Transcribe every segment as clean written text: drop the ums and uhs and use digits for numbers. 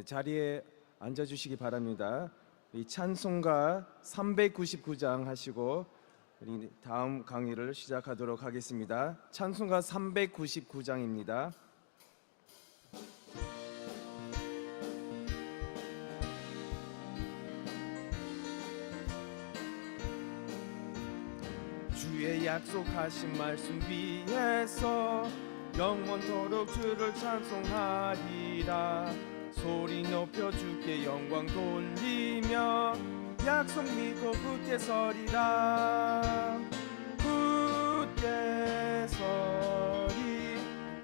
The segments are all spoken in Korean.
자리에 앉아주시기 바랍니다. 이 찬송가 399장 하시고 우리 다음 강의를 시작하도록 하겠습니다. 찬송가 399장입니다. 주의 약속하신 말씀 위에서 영원토록 주를 찬송하리라. 소리 높여 주께 영광 돌리며 약속 믿고 굳게 서리라. 굳게 서리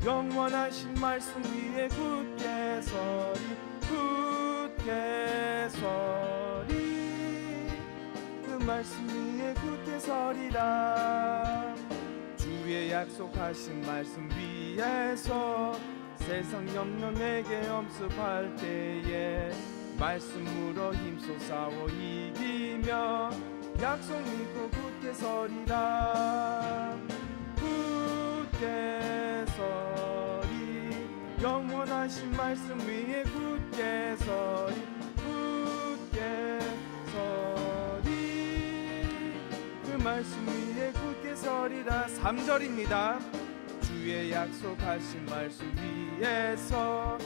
영원하신 말씀 위에 굳게 서리. 굳게 서리 그 말씀 위에 굳게 서리라. 주의 약속하신 말씀 위에서 세상 염려 내게 엄습할 때에 말씀으로 힘써 싸워 이기며 약속 믿고 굳게 서리라. 굳게 서리 영원하신 말씀 위에 굳게 서리. 굳게 서리 그 말씀 위에 굳게 서리라. 3절입니다. 주의 약속하신 말씀 위에서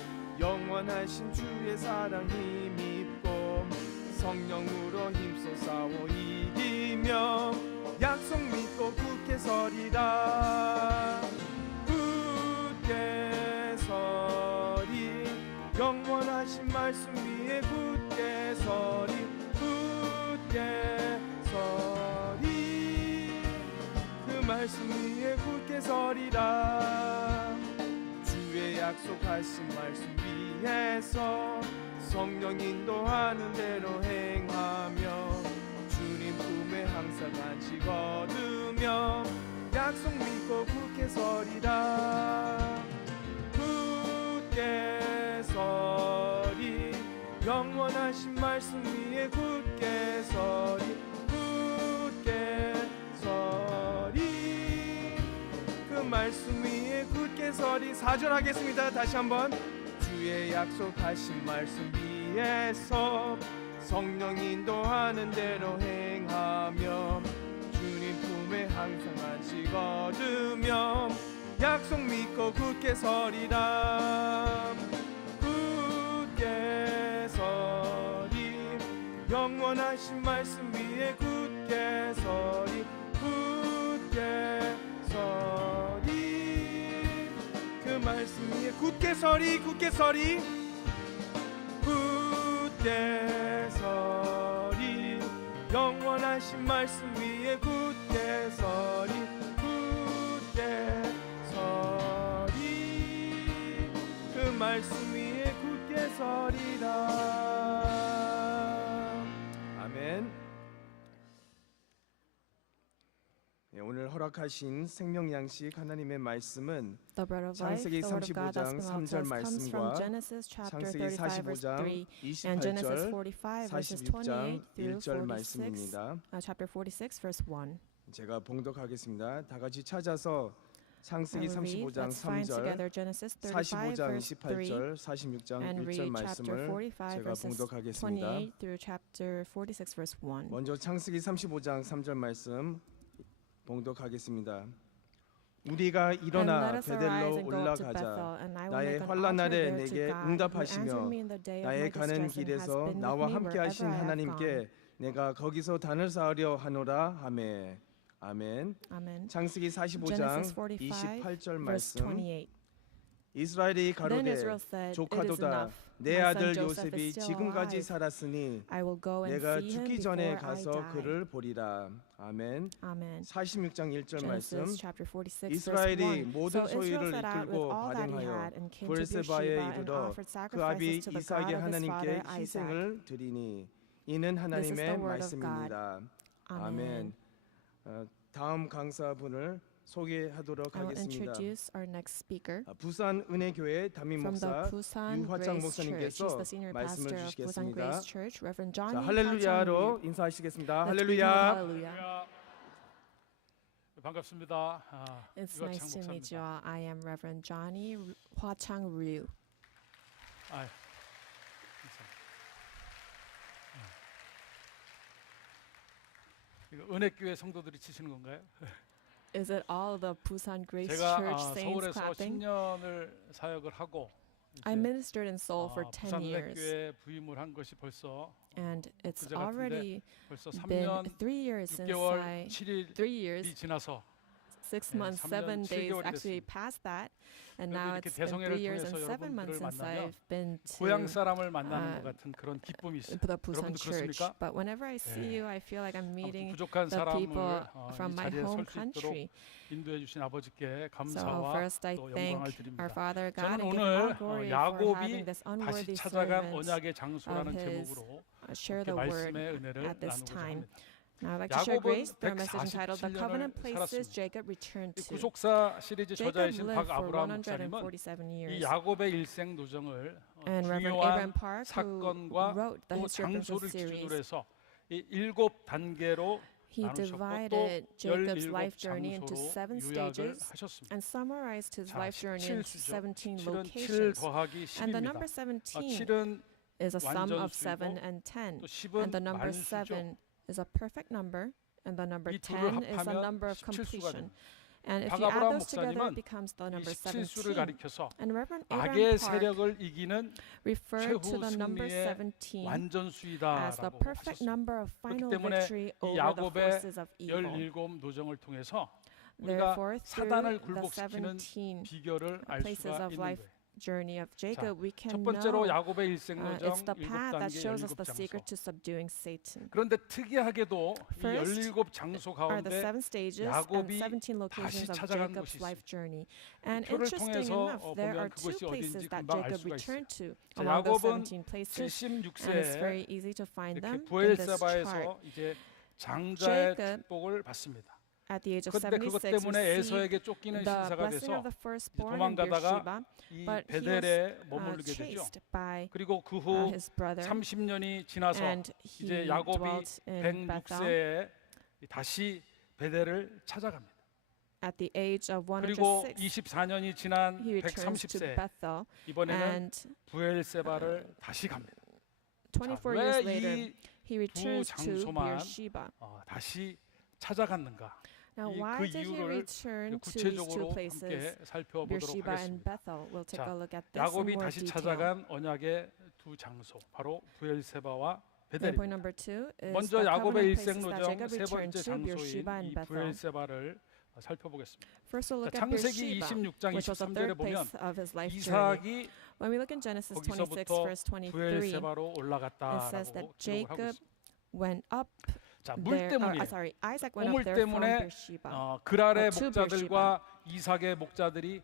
영원하신 주의 사랑 힘입고 성령으로 힘써 싸워 이기며 약속 믿고 굳게 서리라. 굳게 서리 영원하신 말씀 위에 굳게 서리. 굳게 서리 그 말씀 위에 굳게 서리라. 주의 약속하신 말씀 위에서 성령 인도하는 대로 행하며 주님 품에 항상 안식 얻으며 약속 믿고 굳게 서리라. 굳게 서리 영원하신 말씀 위에 굳게 서리. 굳게 서리 그 말씀 위에 굳게 서리. 4절 하겠습니다. 다시 한번. 주의 약속하신 말씀 위에서 성령 인도하는 대로 행하며 주님 품에 항상 안식 얻으며 약속 믿고 굳게 서리라. 굳게 서리 영원하신 말씀 위에 굳게 서리. 굳게 서리 그 말씀 위에 굳게 서리. 굳게 서리 굳게 서리 영원하신 말씀 위에 굳게 서리. 굳게 서리 그 말씀 위에 굳게 서리라. 아멘. 오늘 허락하신 생명 양식 하나님의 말씀은 창세기 35장 3절 말씀과 창세기 45장 28절, 46장 1절 말씀입니다. 제가 봉독하겠습니다. 다 같이 찾아서 창세기 35장 3절, 45장 28절, 46장 1절 말씀을 제가 봉독하겠습니다. 먼저 창세기 35장 3절 말씀 봉독하겠습니다. 우리가 일어나 베델로 올라가자. 나의 환난 날에 내게 응답하시며 나의 가는 길에서 나와 함께 하신 하나님께 내가 거기서 단을 쌓으려 하노라 하매. 아멘. 창세기 45장 28절 말씀. 이스라엘이 가로되 조카도다 내 아들 요셉이 지금까지 살았으니 내가 죽기 전에 가서 그를 보리라. 아멘. 46장 1절 말씀. 이스라엘이 모든 소유를 이끌고 발행하여 브엘세바에 이르러 그 아비 이삭의 하나님께 희생을 드리니 이는 하나님의 말씀입니다. 아멘. 다음 강사분을 소개하도록 하겠습니다. 부산 은혜교회 담임 목사 유화창 목사님께서 말씀을 주시겠습니다. 자, 할렐루야로 인사하시겠습니다. 할렐루야. 반갑습니다. It's nice to meet you all. I am Reverend Johnny Hwa Chang Ryu. 이거 은혜교회 성도들이 치시는 건가요? Is it all the Busan Grace 제가 Church saints 서울에서 clapping? 10년을 사역을 하고 I 이제, ministered in Seoul for 10 부산 years, 은혜교회 부임을 한 것이 벌써 and it's 엊그제 같은데 already 벌써 been 3년 3 years since 6개월 I 7일이 3 years, 지나서 6 네, months, 3년 7 days 7개월이 actually 됐습니다. passed that, and 그래도 now 이렇게 it's been 3 대성회를 years and 통해서 7 months 여러분들을 since 만나면 I've been 고향 to 사람을 만나는 것 같은 그런 기쁨이 있어요. the Busan 여러분도 Church. 그렇습니까? But whenever I see you, I feel like I'm 아무튼 meeting 부족한 the 사람을 people 이 from my 자리에 home 설 수 있도록 country. 인도해 주신 아버지께 So 감사와 first I 또 thank 영광을 our 드립니다. Father God 저는 and give Him 오늘 all glory for 야곱이 having this 다시 unworthy 찾아간 servant 언약의 장소라는 of his 제목으로 share 이렇게 the word 말씀의 은혜를 at this 나누고자 time. 합니다. Now I'd like to share 야곱은 grace through a message entitled "The 147 Covenant 년을 Places 살았습니다. Jacob Returned 이 to." 구속사 시리즈 Jacob 저자이신 lived 박 for 아브라함 목사님은 147 이 years. 야곱의 일생 노정을 And Reverend 중요한 Abraham Park, who 사건과 wrote the 또 history of 장소를 the 기준으로 series, 해서 이 7단계로 he 나누셨고 또 divided Jacob's life 17 journey into 장소로 7 요약을 stages 하셨습니다. and summarized his 자, life journey into 17수죠. 17 7은 7 locations. 더하기 And the 10입니다. number 17 7은 is a sum of 완전수이고 7 and 10. 또 10은 And the number 만수죠. 7 is a perfect number, and the number 이 둘을 10 is a 합하면 number of 17수가 completion. 됩니다. And if 박 you add 아브라함 those together, it 목사님은 becomes the 이 number 17수를 17. 가리켜서 And Reverend 악의 Abraham Park 세력을 이기는 referred to 최후 the number 승리의 17 as the 완전수이다라고 perfect 하셨습니다. number of final 때문에 victory 이 over the 야곱의 forces of evil. 17 노정을 통해서 우리가 Therefore, 사단을 through the 굴복시키는 17 비결을 알 places 수가 of 있는 life 거예요. journey of Jacob, we 첫 can 번째로 know 야곱의 일생 노정 it's the path that 7단계 shows us the 17장소. secret to subduing Satan. 그런데 특이하게도 이 First 17장소 are the 가운데 7 stages and 야곱이 17 locations of 찾아간 Jacob's 곳이 life journey. And 표를 interesting 통해서 enough, there 보면 are 2 그것이 places 어딘지 that 금방 알 Jacob 수가 returned to 자, among those 야곱은 17 places, and it's 76세에 very easy to find 이렇게 them in this chart. 부엘세바에서 이제 장자의 Jacob, 축복을 받습니다. At the age of 그런데 그것 76, 때문에 received 에서에게 쫓기는 the 신사가 blessing of 돼서 the firstborn in 도망가다가 Beersheba, 이 but he was 베델에 머무르게 되죠. chased by 그리고 그 후 his brother, 30년이 지나서 and 이제 he 야곱이 dwelt in Bethel. 106세에 다시 베델을 찾아갑니다. At the age of 그리고 106, 24년이 지난 he returns to 130세 Bethel, 이번에는 and 부엘세바를 다시 갑니다. 24 years later, 왜 이 he returns to 장소만 Beersheba. 다시 찾아갔는가? Now, 이 why 그 did he 이유를 return to these 2 구체적으로 함께 places, 살펴보도록 Beersheba and 하겠습니다. Bethel? We'll take 자, a look at this in 야곱이 more 다시 detail. 찾아간 언약의 두 장소 바로 부엘세바와 Then point 베델입니다. number 2 is 먼저 the 야곱의 covenant 일생 places that 노정 Jacob 세 returned 번째 to, Beersheba 장소인 and 이 Bethel. 부엘세바를 살펴보겠습니다. First, we'll look 자, at 창세기 Beersheba, 26장 which was the 23절에 third 보면 place of his life journey. 이삭이 When we look in Genesis 26, 거기서부터 verse 23, 부엘세바로 it says that 올라갔다라고 기록을 하고 Jacob 있습니다. went up 자, 물 there. 때문이에요. Isaac went 우물 up there from 때문에 Beersheba. 그랄의 to 목자들과 이삭의 목자들이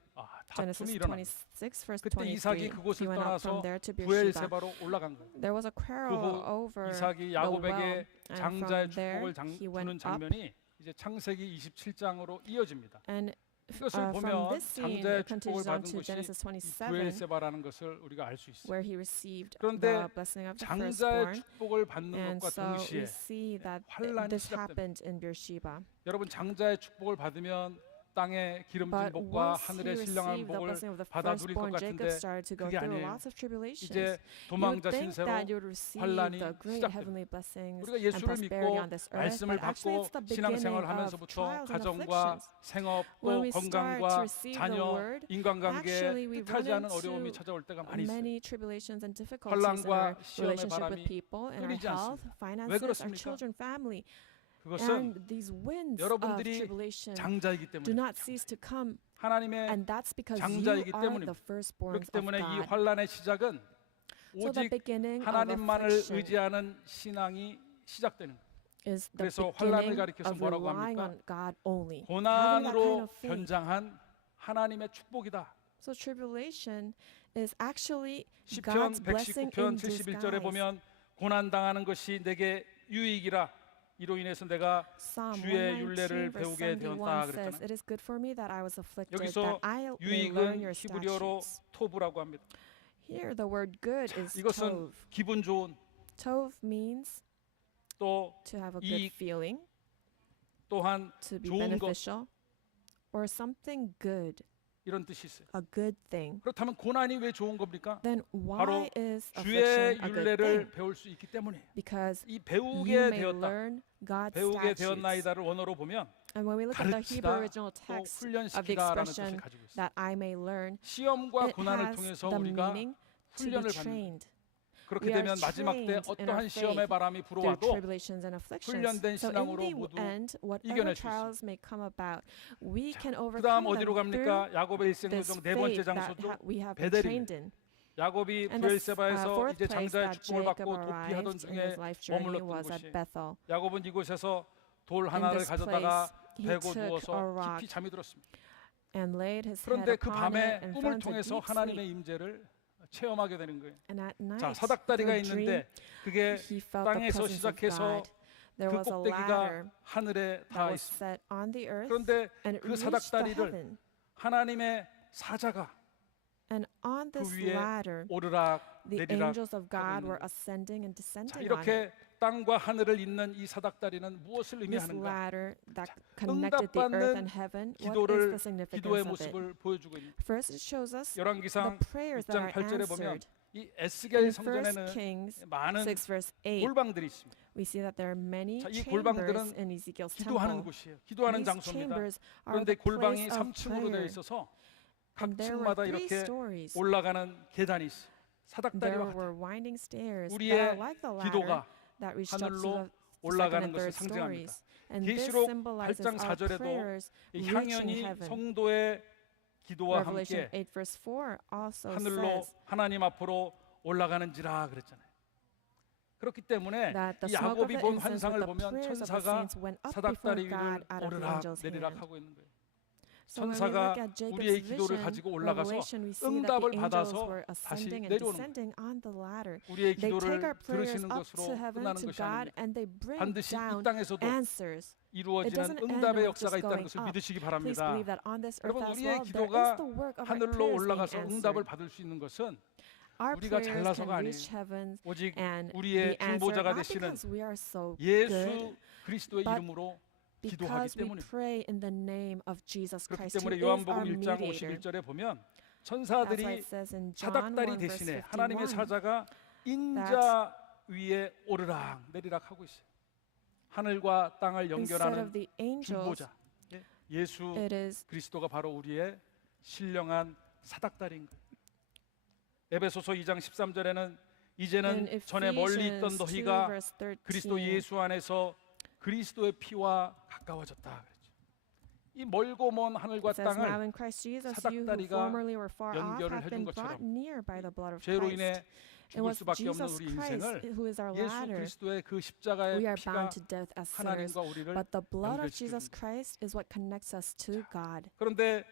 Genesis 다툼이 일어납니다. 26, verse 그때 23, 이삭이 he 그곳을 went up from 떠나서 there to Beersheba. 부엘세바로 올라간 거예요. There was a quarrel 그 후 over 이삭이 the well, 야곱에게 and 장자의 from there 축복을 he 주는 went up. 장면이 이제 창세기 27장으로 이어집니다. And 이것을 from 보면 this scene, 장자의 it 축복을 continues on 받은 to 것이 Genesis 이 27, 부엘세바라는 것을 우리가 알 수 있어요. where he received 그런데 the blessing of the 장자의 firstborn. 축복을 받는 And 것과 so 동시에 we see that 환란이 this 시작됩니다. happened in Beersheba. 여러분 장자의 축복을 받으면 땅의 기름진 But 복과 once he 하늘의 신령한 received the 복을 blessing of the 받아 누릴 것 firstborn, Jacob 같은데 started to go 그게 through 아니에요. lots of tribulations. 이제 You would 도망자 think 신세로 that you would receive 환란이 the great 시작됩니다. heavenly blessings 우리가 and 예수를 prosperity 믿고 on this earth, 말씀을 but actually 받고 it's the 신앙생활을 beginning of 하면서부터 trials and 가정과 afflictions. 생업 또 When we start to 건강과 receive the 자녀, word, 인간관계에 actually we 뜻하지 run 않은 어려움이 into 찾아올 때가 많이 있어요. many tribulations and difficulties in 환란과 our 시험의 relationship 바람이 with people, in our 끊이지 health, 않습니다. 왜 finances, our 그렇습니까? children, family. 그것은 And these winds of 여러분들이 tribulation 장자이기 do 때문에 not cease to come. 하나님의 And that's because 장자이기 you are 때문입니다. the firstborns 그렇기 때문에 of 이 God. 환란의 시작은 So the 오직 beginning of 하나님만을 affliction 의지하는 신앙이 시작되는 거예요. is the 그래서 환란을 beginning 가리켜서 of 뭐라고 relying 합니까? on God only. Having that kind 고난으로 of faith. 변장한 하나님의 축복이다. So tribulation is actually 시편 God's blessing 119편 in 71절에 disguise. 보면 고난 당하는 것이 내게 유익이라 이로 인해서 내가 Psalm 주의 119 윤례를 verse 배우게 71 되었다 says, 그랬잖아요. "It is good for me that I was afflicted, 여기서 that I may learn 유익은 your 히브리어로 statutes." 토브라고 합니다. Here the word good is 이것은 tov. 기분 좋은 Tov means 또 to have a good 이익, feeling, 또한 to be 좋은 것. beneficial, or something good. 이런 뜻이 있어요. a good thing. 그렇다면 고난이 왜 좋은 겁니까? Then 바로 why is 주의 affliction a good 율례를 thing? 배울 수 있기 때문에. Because 이 you 배우게 may 되었다, learn God's 배우게 statutes. 되었나이다를 원어로 보면 And when we look at the Hebrew 가르치다, original 또 text of the 훈련시키다라는 뜻을 expression 가지고 있어요. that I may learn, 시험과 it 고난을 has 통해서 the 우리가 meaning to be 훈련을 받는 거예요. trained 그렇게 We are 되면 마지막 때 trained in our 어떠한 시험의 faith 바람이 through 불어와도 tribulations and afflictions. 훈련된 So in 신앙으로 the 모두 end, whatever 이겨낼 수 trials may come about, we can 그다음 overcome them 어디로 through 갑니까? 야곱의 일생 this 요정 네 번째 faith that 장소죠. we have been 베델입니다. trained in. 야곱이 And the 브엘세바에서 fourth 이제 place 장자의 that 축복을 Jacob 받고 도피하던 arrived in 중에 his life journey 머물렀던 was at 곳이 Bethel. 야곱은 이곳에서 돌 In 하나를 this 가져다가 place, he 베고 took a 누워서 rock 깊이 잠이 들었습니다. and laid his head 그런데 그 upon it 밤에 and 꿈을 fell into 통해서 deep 하나님의 sleep. 임재를 체험하게 되는 거예요. And at night, 자, 사닥다리가 through a dream, 있는데 그게 he felt the 땅에서 presence of 시작해서 God. There 그 was a 꼭대기가 ladder 하늘에 that 닿아 was 있습니다. set on the earth, 그런데 and it 그 reached the 사닥다리를 heaven. 하나님의 사자가 And on 그 this 위에 ladder, 오르락 the 내리락 angels of 하고 God 있는 were 거예요. ascending and 자, descending on it. 이렇게 땅과 하늘을 잇는 이 사닥다리는 무엇을 This 의미하는가? ladder that 자, connected the earth 응답받는 and heaven, what is 기도를 the significance 기도의 of it? 모습을 보여주고 있는 First, it shows us the 열왕기상 prayers that 6장 are 8절에 보면 answered. 이 에스겔 In 1 성전에는 Kings 많은 6 verse 8, 골방들이 있습니다. we see that there are many 자, 이 chambers 골방들은 in Ezekiel's 기도하는 temple. 곳이에요. 기도하는 These 장소입니다. chambers are 그런데 the 골방이 place of 3층으로 되어 prayer. 있어서 각 And there were 층마다 3 이렇게 stories. 올라가는 계단이 있어요. There 사닥다리와 같아요. were winding stairs that 우리의 are like the ladder 기도가 that reached up to 하늘로 the second 올라가는 and 것을 third 상징합니다. stories. And this 계시록 symbolizes 8장 our 4절에도 prayers 이 reaching 향연이 heaven. 성도의 기도와 Revelation 함께 8 verse 4 also 하늘로 says 하나님 앞으로 올라가는지라 그랬잖아요. 그렇기 때문에 that the 이 smoke of 야곱이 the 본 incense 환상을 with the 보면 prayers of the 천사가 saints went up before 사닥다리 God 위를 out of the 오르락 angel's 내리락 hand. 하고 있는 거예요. So when we 천사가 look at 우리의 Jacob's 기도를 vision, 가지고 올라가서 Revelation, we see that 응답을 the angels 받아서 were 다시 ascending and 내려오는 거예요. descending on the ladder. 우리의 They take 기도를 our prayers 들으시는 up 것으로 to heaven 끝나는 to 것이 God, 아닙니다. and they bring 반드시 이 down 땅에서도 answers. It 이루어지는 doesn't end 응답의 with 역사가 just 있다는 going 것을 up. 믿으시기 Please 바랍니다. believe that on this earth 여러분, as 우리의 well, there 기도가 is the work of our 하늘로 prayers being 올라가서 응답을 answered. 받을 수 있는 것은 Our 우리가 prayers 잘나서가 can 아니에요. reach heaven 오직 and 우리의 be answered 중보자가 not 되시는 because we are so good, 예수 그리스도의 but 이름으로 기도하기 because we 때문에. pray in the name of Jesus 그렇기 Christ, who 때문에 is 요한복음 our 1장 mediator. 51절에 보면 That's why 천사들이 it says in John 사닥다리 1 verse 대신에 하나님의 51 사자가 인자 위에 오르락 내리락 하고 있어요. 하늘과 땅을 instead 연결하는 of the angels, 중보자 예수 it is 그리스도가 바로 우리의 신령한 사닥다리인 거예요. 에베소서 2장 13절에는 in 이제는 전에 멀리 있던 Ephesians 2 너희가 verse 13. 그리스도 예수 안에서 그리스도의 피와 가까워졌다 그랬죠. 이 멀고 먼 하늘과 It says, now 땅을 in Christ Jesus, you who 사닥다리가 formerly were far off 연결을 have 해준 been brought 것처럼 near by the blood of 죄로 Christ. 인해 It 죽을 was 수밖에 없는 Jesus 우리 Christ 인생을 who is our 예수 ladder. 그리스도의 그 We 십자가의 are 피가 bound to death as sinners, 하나님과 우리를 but the blood of 연결시켜준 Jesus 거예요. Christ is what connects us to God. 그런데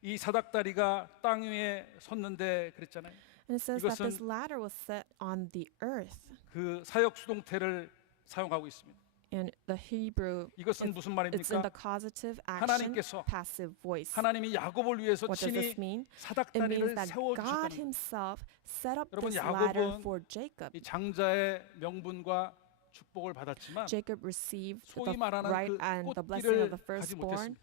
이 사닥다리가 땅 위에 섰는데 그랬잖아요. And it says that this 이것은 ladder was set on the earth. 그 사역 수동태를 사용하고 있습니다. In the Hebrew, 이것은 무슨 it's in the 말입니까? causative action, 하나님께서 passive voice. 하나님이 야곱을 위해서 What does this 친히 mean? It means 사닥다리를 that 세워 God 주셨다는 거예요. Himself set up 여러분, this ladder 야곱은 for Jacob. 이 장자의 명분과 축복을 받았지만 Jacob received the 소위 말하는 right 그 and the blessing of 꽃길을 the 가지 firstborn, 못했습니다.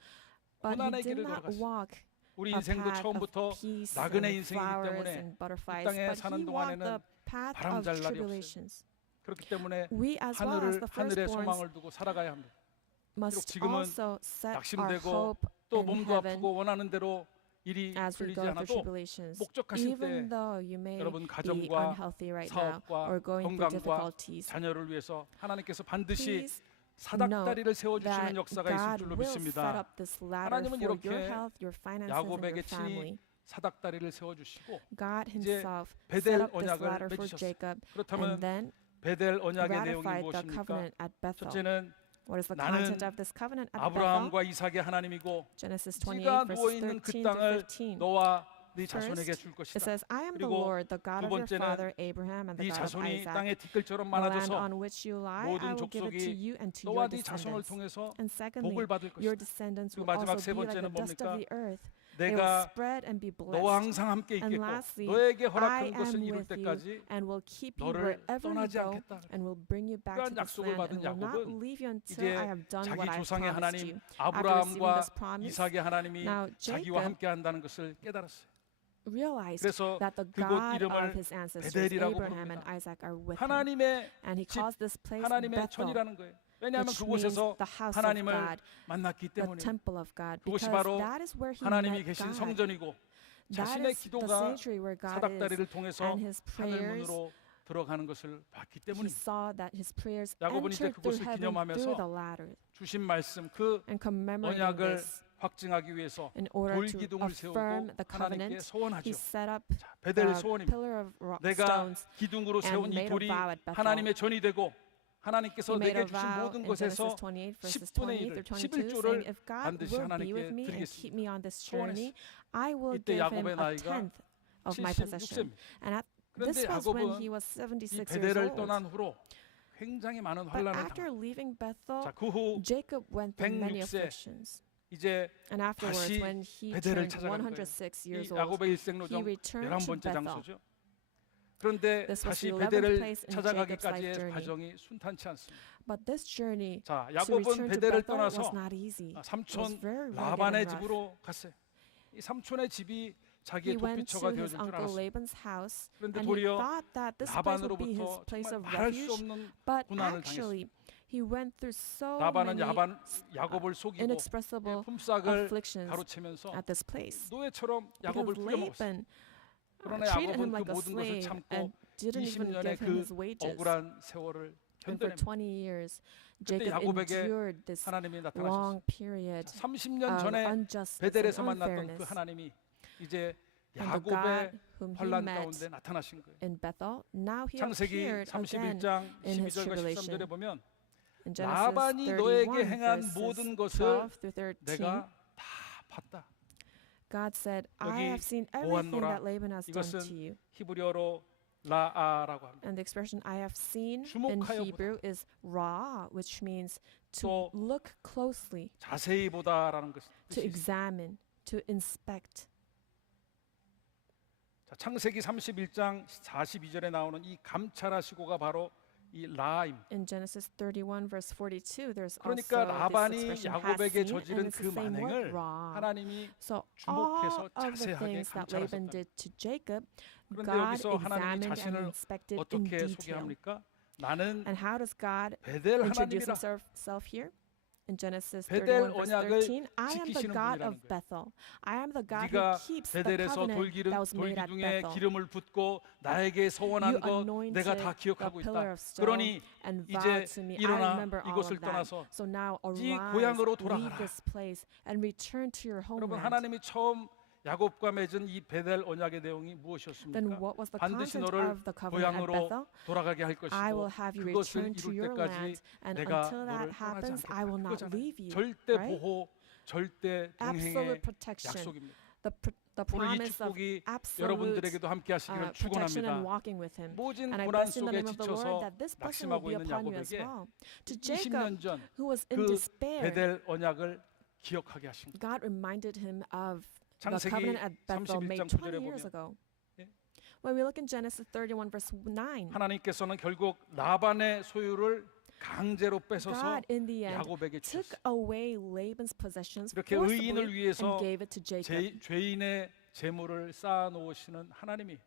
but he 고난의 did 길을 not 걸어갔어요. walk 우리 a 인생도 path 처음부터 of peace 나그네 and 인생이기 flowers 때문에 and butterflies, 땅에 but 사는 he walked 동안에는 the path 바람 of 잘 날이 없어요. tribulations. 그렇기 때문에 We as well as the 하늘에 firstborns 소망을 두고 살아가야 합니다. must 지금은 also set our 낙심되고 hope 또 in 몸도 heaven 아프고 원하는 대로 일이 as we 풀리지 go through 않아도 tribulations. 목적하실 때 Even though you may 여러분 be 가정과 unhealthy right now 사업과 or going through 건강과 difficulties, 자녀를 위해서 하나님께서 반드시 please 사닥다리를 that 세워주시는 역사가 있을 God 줄로 will set 믿습니다. up this ladder 하나님은 for your 이렇게 health, your finances, and 야곱에게 your family. 친히 사닥다리를 세워주시고 God 이제 Himself 베델 set up this 언약을 ladder for 맺으셨어요. Jacob, 그렇다면 and then 베델 언약의 내용이 ratified the 무엇입니까? covenant at Bethel. 첫째는 What is the 나는 content of this covenant at Bethel? 아브라함과 이삭의 하나님이고 Genesis 네가 28 누워 verses 있는 그 13 to 땅을 15. 너와 네 자손에게 줄 It 것이다. says, I am the 그리고 Lord, the God 두 of your 번째는 father Abraham and 네 the God of 자손이 Isaac. 땅의 티끌처럼 The land 많아져서 on which you lie, I 모든 will give it to 족속이 you and to 너와 your 네 자손을 descendants. 통해서 And secondly, 복을 받을 your 것이다. descendants 그리고 will 마지막 also 세 be like the 번째는 dust of 뭡니까? the earth. They will 내가 spread and be 너와 blessed. 항상 함께 And 있겠고 lastly, 너에게 I 허락한 것을 am 이룰 with you 때까지 and will keep you 너를 wherever you 떠나지 go 않겠다. and will bring you back to 그러한 this 약속을 land 받은 and will not 야곱은 leave you until 이제 I have done 자기 what I have 조상의 promised 하나님 you. After receiving 아브라함과 this promise, 이삭의 하나님이 now 자기와 Jacob 함께 한다는 것을 깨달았어요. realized 그래서 that the 그곳 God 이름을 of his ancestors, 베델이라고 Abraham and 부릅니다. Isaac, are with him. 하나님의 And he 집, calls this place 하나님의 Bethel, 천이라는 거예요. 왜냐하면 which means 그곳에서 the house of 하나님을 God, 만났기 the 때문에 temple of God, 그곳이 because 바로 that is where he 하나님이 met 계신 God. 성전이고 That 자신의 is the 기도가 sanctuary where God is, 사닥다리를 통해서 and his prayers, 하늘문으로 들어가는 것을 봤기 he 때문입니다. saw that his prayers 야곱은 이제 entered through 그것을 heaven 기념하면서 through the ladder. 주신 말씀 그 And commemorating 언약을 this, 확증하기 위해서 in order to 돌기둥을 세우고 affirm the 하나님께 covenant, 소원하죠. he set up 자, 베델 a 소원입니다. pillar of rock 내가 stones 기둥으로 세운 이 and made a 돌이 vow at Bethel. 하나님의 전이 되고 하나님께서 He made 내게 a 주신 vow 모든 in 것에서 Genesis 28 verses 10분의 20 1을, through 22, 11조를 saying, if God 반드시 will be 하나님께 with me and 드리겠습니다. keep me on this 소원했어요. journey, I will 이때 give him 야곱의 a 나이가 tenth of my possession. 76세입니다. And 그런데 this was when 야곱은 he was 이 76 years 베델을 old. 떠난 후로 굉장히 많은 But 환란을 after 당합니다. leaving Bethel, 자, 그 후 Jacob went through many 106세 afflictions. 이제 And afterwards, 다시 when he 베델을 turned 찾아간 거예요. 106 이 years old, 야곱의 he 일생로정 returned to 11번째 Bethel. 장소죠. 그런데 This was 다시 the 11th 베델을 place in Jacob's 찾아가기까지의 life journey. 과정이 순탄치 않습니다. But this journey 자, to 야곱은 return to 베델을 Bethel was 떠나서 not easy. It was 삼촌 very rugged 라반의 and rough. 집으로 갔어요. 이 삼촌의 집이 He 자기의 went 도피처가 to his 되어줄 줄 uncle 알았어요. Laban's house, 그런데 and he 도리어 thought that this place would be his 라반으로부터 place 정말 of 말할 수 refuge. 없는 But 고난을 actually, he went through so 라반은 many 야곱을 속이고 inexpressible 품삯을 afflictions 가로채면서 at this place. 노예처럼 Because 야곱을 부려먹었어요. Laban 그러나 treated 야곱은 him 그 like a 모든 것을 slave 참고 and didn't even 20년의 give him 그 his wages. 억울한 세월을 And for 견뎌냅니다. 20 years, 그때 Jacob 야곱에게 endured this 하나님이 나타나셨어요. long period 30년 of 전에 injustice 베델에서 and 만났던 그 unfairness. 하나님이 이제 And the God 야곱의 whom he 환란 met 가운데 나타나신 거예요. in Bethel, now he 창세기 appeared again 31장 in his 12절과 tribulation. 13절에 보면 in Genesis 라반이 31 너에게 행한 verses 모든 것을 12 through 13. 내가 다 봤다. God said, I 여기 have seen everything 보았노라. that Laban has done 이것은 to you. 히브리어로 라아라고 합니다. And the expression I have seen in 주목하여 Hebrew is ra, which means 또 to look closely, 자세히 보다라는 것 to 뜻이 있습니다. examine, to inspect. 자, 창세기 31장 42절에 나오는 이 감찰하시고가 바로 이 라입니다. In Genesis 31 verse 42, there's 그러니까 also this 라반이 expression has 야곱에게 seen, 저지른 and it's 그 the same word, 만행을 ra. 하나님이 So 주목해서 all of the 자세하게 things that Laban 감찰하셨다. did to Jacob, 그런데 God 여기서 하나님이 examined and 자신을 inspected in 어떻게 detail. 소개합니까? 나는 And how does God 베델 introduce 하나님이라. himself here? In Genesis 베델 31 verse 언약을 13, I am the 지키시는 God 분이라는 of 거예요. Bethel. I am the God who 네가 keeps the 베델에서 covenant that was made at 돌기둥에 Bethel. 기름을 붓고 나에게 You 서원한 거 anointed 내가 다 the 기억하고 pillar 있다. of stone 그러니 and 이제 vowed to me. I 일어나 remember all 이곳을 of that. 떠나서 So now 네 arise, 고향으로 leave 돌아가라. this place and return to your 여러분 homeland. 하나님이 처음 야곱과 맺은 이 베델 언약의 내용이 Then 무엇이었습니까? what was the 반드시 content 너를 of the covenant at 고향으로 Bethel? 돌아가게 할 I 것이고 will have you 그것을 return to 이룰 your 때까지 land, and 내가 until 너를 that 떠나지 happens, 않겠다. I will not 그거잖아요. leave you. 절대 right? 보호, 절대 동행의 Absolute protection. 약속입니다. The 오늘 이 promise of 축복이 absolute 여러분들에게도 함께 하시기를 protection and 축원합니다. walking with him. 모진 And I 고난 bless in the 속에 name of the Lord 지쳐서 that this blessing will 낙심하고 be 있는 upon you as 야곱에게 well. To Jacob, 20년 전 who was in 그 despair, 베델 언약을 기억하게 하십니다. God reminded him of the 창세기 covenant at Bethel made 31장 20 9절에 years 보면 ago. 예. When we look in Genesis 31 verse 9, 하나님께서는 결국 라반의 소유를 강제로 뺏어서 God in the end 야곱에게 took 주셨어요. away Laban's possessions 이렇게 forcibly 의인을 위해서 and gave it to Jacob. 죄인의 재물을 쌓아 놓으시는 하나님이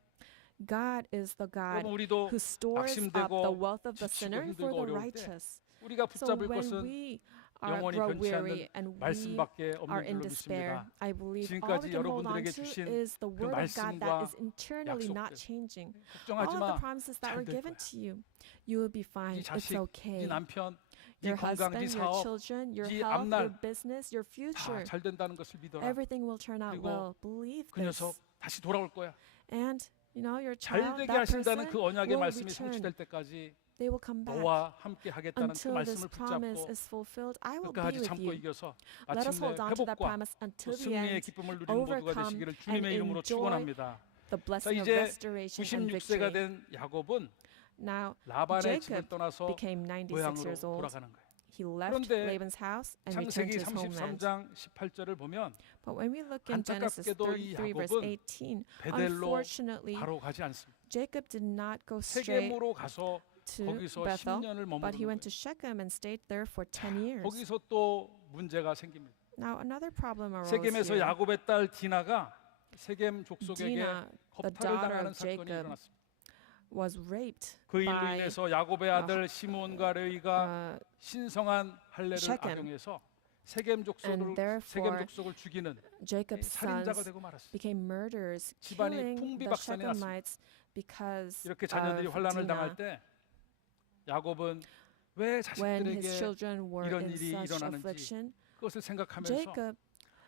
God is the God 여러분 우리도 who stores up the 낙심되고 wealth of the 지치고 sinner 힘들고 for the 어려울 때 righteous. 우리가 So 붙잡을 when 것은 we 영원히 grow 변치 않는 weary and we 말씀밖에 are 없는 in 줄로 despair, 믿습니다. I believe all 지금까지 we can hold on 여러분들에게 to 주신 is the word of God that is 말씀과 eternally not 약속들. changing. 걱정하지 All of the 마. promises that 잘 were 될 given 거야. to you, you will be fine. 네 It's 자식, 네 okay. 남편, 네 Your 건강, 네 husband, your 사업 children, your 네 health, your 앞날 business, your future, 다 잘 된다는 것을 믿어라. everything will turn out 그리고 well. Believe 그 this. 녀석 다시 돌아올 거야. And your 잘 child, 되게 that 하신다는 person, 그 언약의 will 말씀이 return. 성취될 때까지 They will come back. 너와 함께 하겠다는 그 Until this 말씀을 promise 붙잡고 is fulfilled, I will be 끝까지 with 참고 you. 이겨서 Let us 마침내 hold on to that 회복과 promise 또 until the 승리의 end. 기쁨을 누리는 모두가 overcome 되시기를 and 주님의 이름으로 enjoy 축원합니다. The 자 blessing of 이제 restoration and 96세가 victory. 된 야곱은 Now, 라반의 집을 Jacob 떠나서 became 96 고향으로 years old. 돌아가는 거예요. he left 그런데 Laban's house and returned 창세기 to his homeland. 33장 18절을 보면 But when we look in Genesis 안타깝게도 이 33 verse 야곱은 18, 베델로 unfortunately, 바로 가지 않습니다. Jacob did not go straight 세겜으로 가서 to 거기서 Bethel, 10년을 but he 머무르는 went to 거예요. Shechem and stayed there for 10 years. 거기서 또 문제가 생깁니다. Now another problem arose 세겜에서 here. 야곱의 딸 디나가 세겜 족속에게 Dinah, the 겁탈을 daughter 당하는 of 사건이 Jacob, 일어났습니다. was raped 그 일로 by 인해서 야곱의 아들 시므온과 레위가 신성한 할례를 Shechem. 악용해서 세겜 and 족속을 therefore 죽이는 Jacob's 살인자가 sons 되고 말았습니다. became murderers, 집안이 killing the 풍비박산이 났습니다. Shechemites because 이렇게 자녀들이 of 환난을 Dinah. 당할 때 야곱은 왜 When his 자식들에게 children were 이런 in 일이 such 일어나는지 affliction, 그것을 생각하면서 Jacob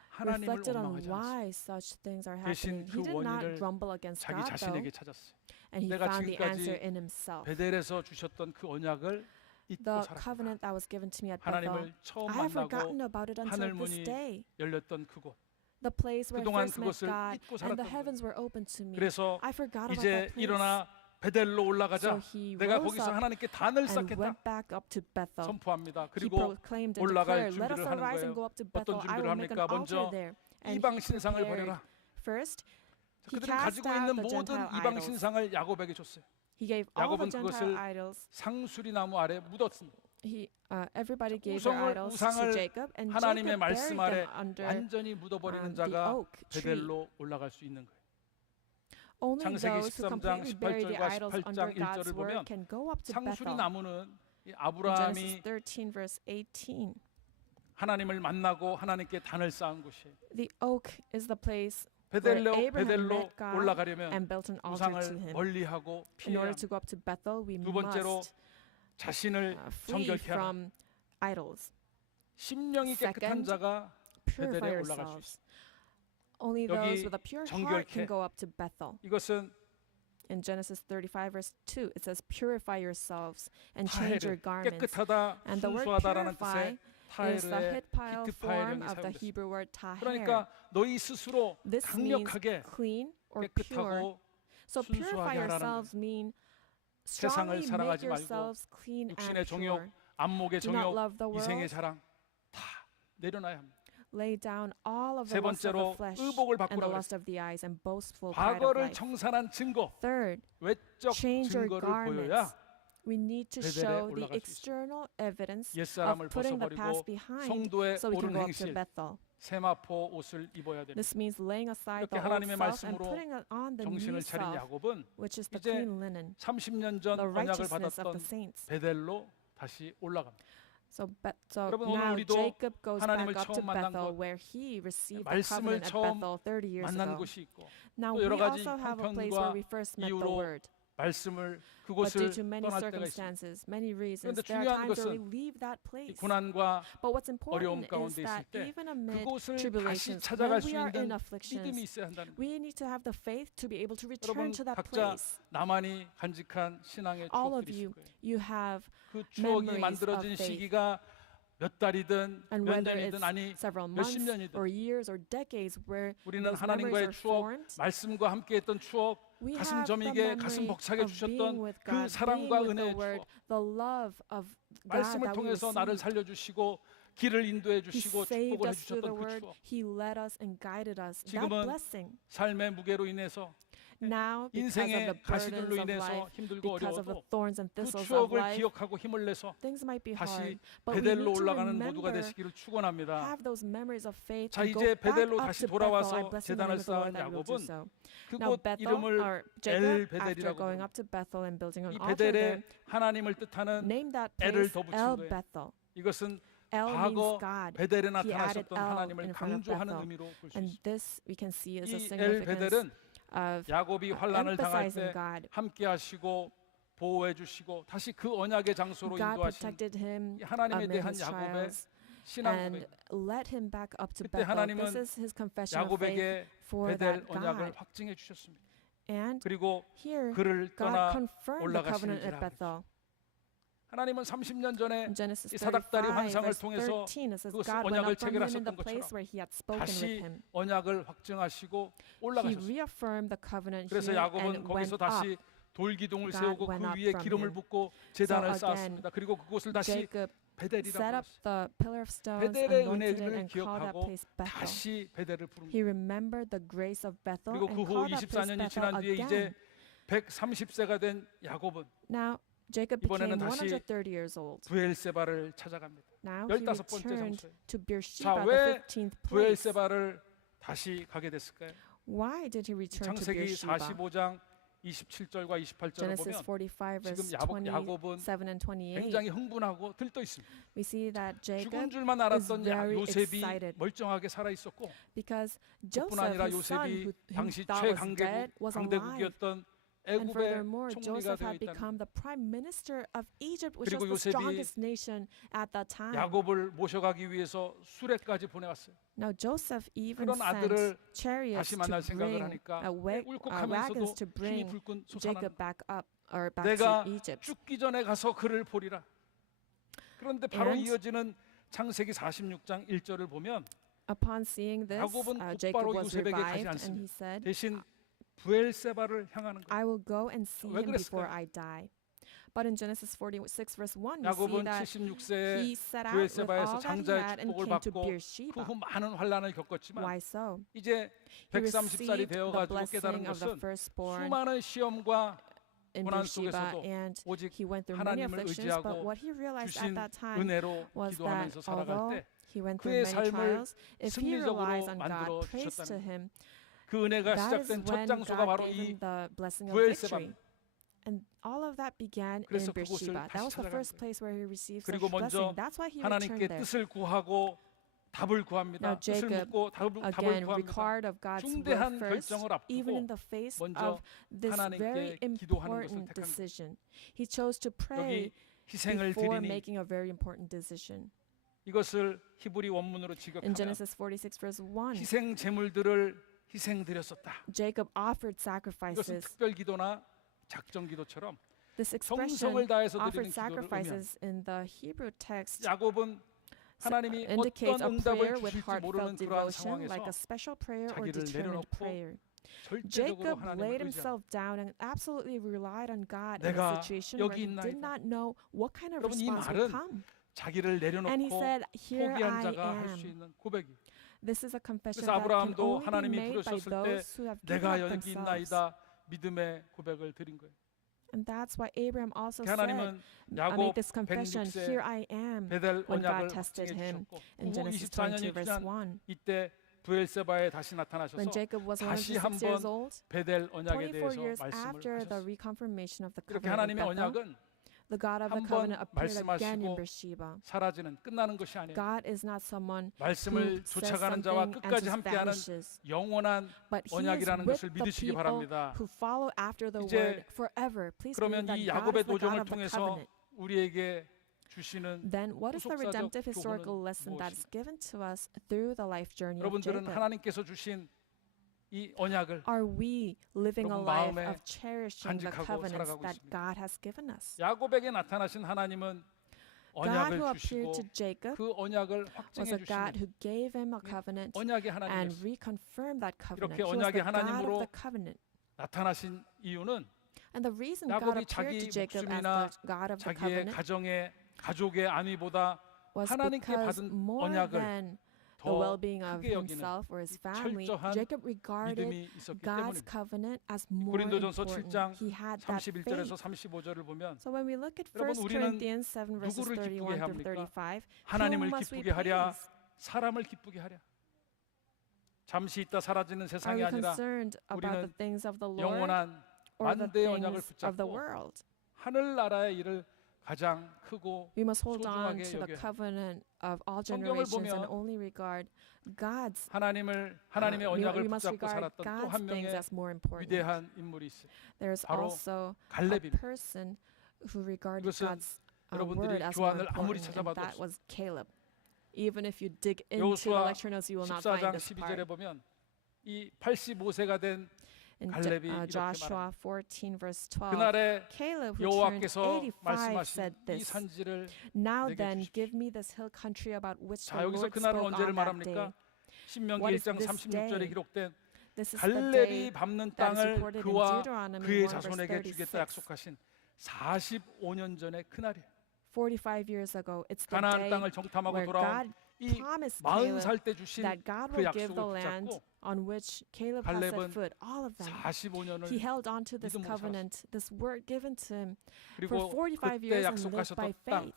하나님을 reflected on 원망하지 않았습니다. why such things are 대신 happening. 그 He did not 원인을 grumble against 자기 God, though, 자신에게 찾았어요. and he 내가 found the 지금까지 answer in himself. 베델에서 주셨던 그 언약을 잊고 The 살았다. covenant that was given to me at Bethel, 하나님을 처음 I have 만나고 forgotten about it until 하늘 this 문이 day. 열렸던 그곳. The place where I 그동안 first met 그것을 God 잊고 and the 살았던 heavens were open to me. 그래서 I forgot about 이제 that place. 일어나 베델로 올라가자. So he 내가 rose 거기서 up 하나님께 단을 and 쌓겠다. went back up to Bethel. 선포합니다. He 그리고 proclaimed and 올라갈 declared, "Let us 준비를 하는 arise and 거예요. go up to 어떤 Bethel. I 준비를 will make an 합니까? altar 먼저 there." And 이방 he 신상을 prepared. 버려라. First, he 그들은 cast 가지고 out 있는 the 모든 Gentile 이방 idols. 신상을 야곱에게 줬어요. He gave all the 야곱은 Gentile 그것을 idols. 상수리 나무 아래 묻었습니다. Everybody gave their idols to 우상을 Jacob, and 하나님의 Jacob 말씀 buried 아래 them under 완전히 묻어버리는 the 자가 oak tree. 베델로 올라갈 수 있는 거예요. Only 창세기 those who 13장 completely bury the 18절과 idols 18장 under God's 1절을 word 보면 can go up to 상수리 Bethel. 나무는 이 In Genesis 아브라함이 13 verse 18. 하나님을 만나고 하나님께 단을 쌓은 곳이에요. The oak is the place where Abraham 베델로 met God 올라가려면 and built an altar to 우상을 him. 멀리하고 In 피해야 order 합니다. to go up to Bethel, we 두 번째로 must 자신을 flee 정결케 하라. from idols. 심령이 깨끗한 Second, 자가 Purify 베델에 올라갈 수 yourselves. Only 여기 those with a pure heart 정결케. can go up to Bethel. 이것은 In Genesis 35 verse 2, it says, "Purify yourselves and change your 타헤르, garments." 깨끗하다, And the word 순수하다라는 purify 뜻의 is the 타헤르의 Hitpail 히트파일형이 form of the 사용됐습니다. Hebrew word taher. 그러니까 너희 스스로 This means 강력하게 clean or pure. 깨끗하고 So 순수하게 purify 하라는 yourselves mean 세상을 strongly make 사랑하지 말고 yourselves clean and 육신의 정욕, pure. 안목의 Do not 정욕, love the 이생의 world. 자랑 다 내려놔야 합니다. Lay down all of 세 the lust of the 번째로 flesh 의복을 and the 바꾸라 lust of the eyes and boastful pride of 과거를 life. 청산한 증거, Third, 외적 change your 증거를 보여야 garments. We need to 베델에 show the 올라갈 수 있습니다. external evidence 옛사람을 of putting the 벗어버리고 past behind 성도의 so we can 옳은 go up to 행실, Bethel. 세마포 옷을 입어야 됩니다. This means laying aside 이렇게 the old 하나님의 self and 말씀으로 putting on the new 정신을 차린 self, 야곱은 which is the 이제 clean linen, 30년 전 the 언약을 righteousness of the 받았던 saints. 베델로 다시 올라갑니다. So 여러분, 오늘 now 우리도 Jacob goes 하나님을 back up to 처음 만난 Bethel 곳, where he received the 말씀을 covenant at 처음 Bethel 30 years 만난 ago. 곳이 있고 Now 또 we 여러 가지 also have a place 형편과 where we first met the 이유로 word. 말씀을 But due 그곳을 to many 떠날 때가 있습니다. circumstances, many reasons, 그런데 there are 중요한 times where we 것은 leave that 이 place. 고난과 But what's 어려움 important is 가운데 있을 that 때 even amid 그곳을 다시 tribulations, when 찾아갈 수 we are in 있는 믿음이 afflictions, 있어야 한다는 거예요. we need to have the faith to be able to 여러분 return to that 각자 place. 나만이 간직한 신앙의 All of 추억들이 있을 you, 거예요. you have, 그 추억이 memories 만들어진 of faith. 시기가 몇 달이든 and 몇 whether 년이든 it's 아니 several 몇십 months 년이든 or years or decades where 우리는 those memories 하나님과의 are 추억, formed, 말씀과 함께했던 추억, we 가슴 have the 저미게 가슴 memory 벅차게 of being 주셨던 with 그 God, being 사랑과 with the 은혜의 Word, 추억, the love of God 말씀을 that we 통해서 나를 received. 살려주시고 길을 인도해 He 주시고 saved 축복을 us through 해주셨던 the 그 Word. 추억, He led us and guided us. That 지금은 blessing. 삶의 무게로 인해서 Now, because of 인생의 the 가시들로 burdens of 인해서 life, 힘들고 because of the 어려워도 thorns and 그 thistles of 추억을 life, 기억하고 힘을 내서 things might be 다시 hard, but we 베델로 need to 올라가는 모두가 remember, 되시기를 축원합니다. have those memories of faith 자, and go 이제 back 베델로 up 다시 to Bethel. 돌아와서 I bless you in the 재단을 name of the Lord 쌓은 that we will do 야곱은 so. Now 그곳 Bethel, 이름을 or Jacob, after 엘베델이라고 going 부릅니다. up to Bethel and building an 이 altar 베델에 there, 하나님을 뜻하는 named that 엘을 place 더 붙인 El 거예요. Bethel. 이것은 El means 과거 God, 베델에 He added 나타나셨던 El 하나님을 in front of 강조하는 Bethel. 의미로 볼 수 and 있습니다. this we can see as a 이 엘 significance 베델은 of 야곱이 환란을 당할 emphasizing 때 God. 함께 하시고 보호해 주시고 다시 그 언약의 장소로 God 인도하신 protected him 이 하나님에 amid 대한 his 야곱의 trials 신앙 and 고백. led him back up to 그때 Bethel. 하나님은 This is his confession of faith 야곱에게 for 베델 that 언약을 God. 확증해 주셨습니다. And 그리고 here 그를 God 떠나 confirmed the covenant at 올라가시는지라 Bethel. 하나님은 30년 전에 In Genesis 이 사닥다리 35 환상을 verse 통해서 13 it says 그것을 God went 언약을 up from him in 체결하셨던 the place 것처럼 where he had spoken with 다시 him. 언약을 확증하시고 He 올라가셨습니다. reaffirmed the covenant 그래서 here 야곱은 and went 거기서 up. 다시 돌기둥을 God 세우고 went 그 up 위에 from 기름을 him. 붓고 제단을 again, 쌓았습니다. 그리고 그곳을 다시 Jacob 베델이라고 set up 불렀어요. the pillar of stones, 베델의 anointed it, 은혜를 and called that 기억하고 place Bethel. 다시 베델을 He 부릅니다. remembered the grace of Bethel 그리고 and 그 후 called that place 24년이 Bethel 지난 뒤에 again. 이제 130세가 된 야곱은 Now Jacob 이번에는 became 다시 130 years old. 브엘세바를 찾아갑니다. Now he 15번째 returned 장소에. to 자, Beersheba, 왜 the 15th place. 브엘세바를 다시 가게 됐을까요? Why did he return to 창세기 Beersheba? 45장 27절과 28절을 Genesis 보면 45 verse 지금 야곱은 27 and 28. 굉장히 흥분하고 들떠 있습니다. We see that 죽은 Jacob, 줄만 알았던 very 요셉이 excited. 멀쩡하게 살아 있었고, because 그뿐 Joseph, 아니라 his son, 요셉이 who 당시 thought was dead, was alive. 강대국이었던 And 애굽의 furthermore, 총리가 Joseph 되어 had become 있다는 the prime minister of Egypt, which 그리고 was the 요셉이 strongest nation at that time. 야곱을 모셔가기 위해서 수레까지 보내왔어요. Now Joseph even 그런 아들을 sent chariots 다시 만날 to 생각을 bring 하니까 wagons 울컥하면서도 to 힘이 bring 불끈 Jacob 솟아나는 back up or back 내가 to Egypt. 죽기 전에 가서 그를 보리라. 그런데 바로 And 이어지는 창세기 46장 1절을 보면 Upon seeing this, 야곱은 Jacob 곧바로 was 요셉에게 가지 revived, and 않습니다. he said, 대신 부엘세바를 향하는 거예요. I will go and see 왜 him before 그랬을까요? I die. But in Genesis 46 verse 1, we see 야곱은 that 76세에 he set out with 부엘세바에서 all that he 장자의 had and 축복을 came to 받고 그 Beersheba. 후 많은 환란을 겪었지만 Why so? 이제 He 130살이 received the 되어가지고 깨달은 blessing of the 것은 firstborn 수많은 시험과 in 고난 Beersheba, 속에서도 and 오직 he went through many 하나님을 afflictions. But 의지하고 what he realized 주신 at that time 은혜로 was that 기도하면서 살아갈 although 때 he went 그의 through many 삶을 trials, if he 승리적으로 relies on 만들어 God, prays to 주셨다는 him, 그 은혜가 that is 시작된 첫 when 장소가 God 바로 gave 이 him the blessing of 부엘세바. victory. And all of that began in 그래서 그곳을 Beersheba. That 다시 was the 찾아간 first 거예요. place where he received such 그리고 먼저 blessing. That's why he 하나님께 returned there. 뜻을 구하고 답을 구합니다. Now 뜻을 Jacob 묻고 답을 Again, 구합니다. required of God's will 중대한 first, 결정을 even in 앞두고 the face 먼저 of this 하나님께 very 기도하는 것을 important 택한 거예요. decision. He chose to pray 여기 희생을 before 드리니 making a very important decision. 이것을 히브리 원문으로 In 직역하면 Genesis 46 verse 1, 희생 제물들을 희생드렸었다. Jacob offered 이것은 sacrifices. 특별 기도나 작정 기도처럼 This expression, 정성을 다해서 offered 드리는 기도를 의미합니다. sacrifices in the Hebrew text 야곱은 하나님이 indicates 어떤 a 응답을 prayer with 주실지 heartfelt 모르는 그러한 devotion, like 상황에서 a special prayer or 자기를 determined 내려놓고 prayer. 절대적으로 Jacob 하나님을 laid 의지합니다. himself down and absolutely relied on God in a 내가 situation where 여기 he did 있나이다. not know what kind of 여러분, 이 response would 말은 come. 자기를 And he 내려놓고 said, "Here 포기한 I 자가 할 수 am." 있는 고백이. This is a confession 그래서 that can 아브라함도 only be 하나님이 made by 부르셨을 때 those who have given 내가 up 여기 themselves. 있나이다 믿음의 고백을 드린 거예요. And that's why Abraham also 그 said, 하나님은 I 야곱 made this confession, 106세 here I am, 베델 when 언약을 God tested 확증해 him 주셨고 in 그 Genesis 22 24년이 verse 지난 1. 이때 부엘세바에 다시 나타나셔서 When Jacob was 다시 106 years 한번 old, 베델 언약에 24 대해서 years 말씀을 after the 하셨어요. reconfirmation of the 그렇게 covenant 하나님의 of Bethel, 언약은 the God of the 한번 covenant appeared again in 말씀하시고 Beersheba. 사라지는 끝나는 것이 아니에요. God is not someone who 말씀을 says 쫓아가는 자와 something and 끝까지 just 함께하는 vanishes. 영원한 But he is 언약이라는 with 것을 the 믿으시기 people 바랍니다. who follow after the 이제 word forever. Please 그러면 believe 이 that God 야곱의 is the God 노정을 of the 통해서 covenant. 우리에게 주시는 Then what is the 후속사적 redemptive historical 교훈은 lesson that's 무엇입니까? given to us through the life journey of 여러분들은 Jacob? 하나님께서 주신 이 언약을 Are we living a 여러분 life 마음에 of cherishing the 간직하고 covenants 살아가고 that 있습니까? God has given us? 야곱에게 나타나신 하나님은 God who 언약을 appeared 주시고 to Jacob 그 언약을 was 확증해 a God 주시는 who gave him a covenant 언약의 and 하나님이었어요. reconfirmed that covenant. 이렇게 He was 언약의 the God of 하나님으로 the covenant. 나타나신 이유는 And the reason God 야곱이 appeared to 자기 Jacob as 목숨이나 the God of the 자기의 covenant 가족의 안위보다 was 하나님께 because 받은 more 언약을 than the 더 well-being of 크게 여기는 himself or his family, 철저한 Jacob regarded 믿음이 있었기 God's 때문입니다. covenant as more 고린도전서 important. 7장 He had that 31절에서 faith. 35절을 보면 So when we look at 여러분, 1 우리는 Corinthians 7 verses 누구를 31 기쁘게 through 합니까? 35, 하나님을 whom must we 기쁘게 하랴 praise? 사람을 기쁘게 하랴. 잠시 있다 사라지는 Are 세상이 we 아니라 concerned about the 우리는 things of the Lord 영원한 or the 만대의 언약을 things of the 붙잡고 world? 하늘나라의 일을 가장 크고 We must hold on 소중하게 to the 여겨야 covenant of all 성경을 generations and 보면 only regard God's 하나님의 we 언약을 must 붙잡고 regard 살았던 또 God's 한 things 명의 as more important. 위대한 인물이 있어요. There's 바로 also a 갈렙입니다. person who regarded 이것은 God's 여러분들이 word as more 교환을 아무리 important, and 찾아봐도 that 없어요. was Caleb. Even if you dig into the 여호수아 lecture notes, you will not find 14장 this 12절에 part. 보면 이 85세가 된 In 갈렙이 이렇게 Joshua 14 verse 12, 그날에 Caleb who turned 여호와께서 85 말씀하신 said 이 this. 산지를 Now 내게 then, 주십시오. give me this hill country about which 자 the 여기서 Lord 그날은 spoke 언제를 on that day. 말합니까? 신명기 What is 1장 this 36절에 day? 기록된 This is the day 갈렙이 밟는 that is 땅을 recorded in 그와 Deuteronomy 그의 1 verse 자손에게 주겠다 36. 약속하신 45년 전의 그날이에요. 45 years ago, it's the 가나안 day 땅을 정탐하고 where 돌아온 God 이 promised 40살 Caleb 때 주신 that God 그 will give the 약속을 land 붙잡고 on which Caleb has set 갈렙은 foot, all of them. 45년을 He held on to this 믿음으로 covenant, this word given to him for 그리고 45 그때 years and lived by 약속하셨던 땅 faith.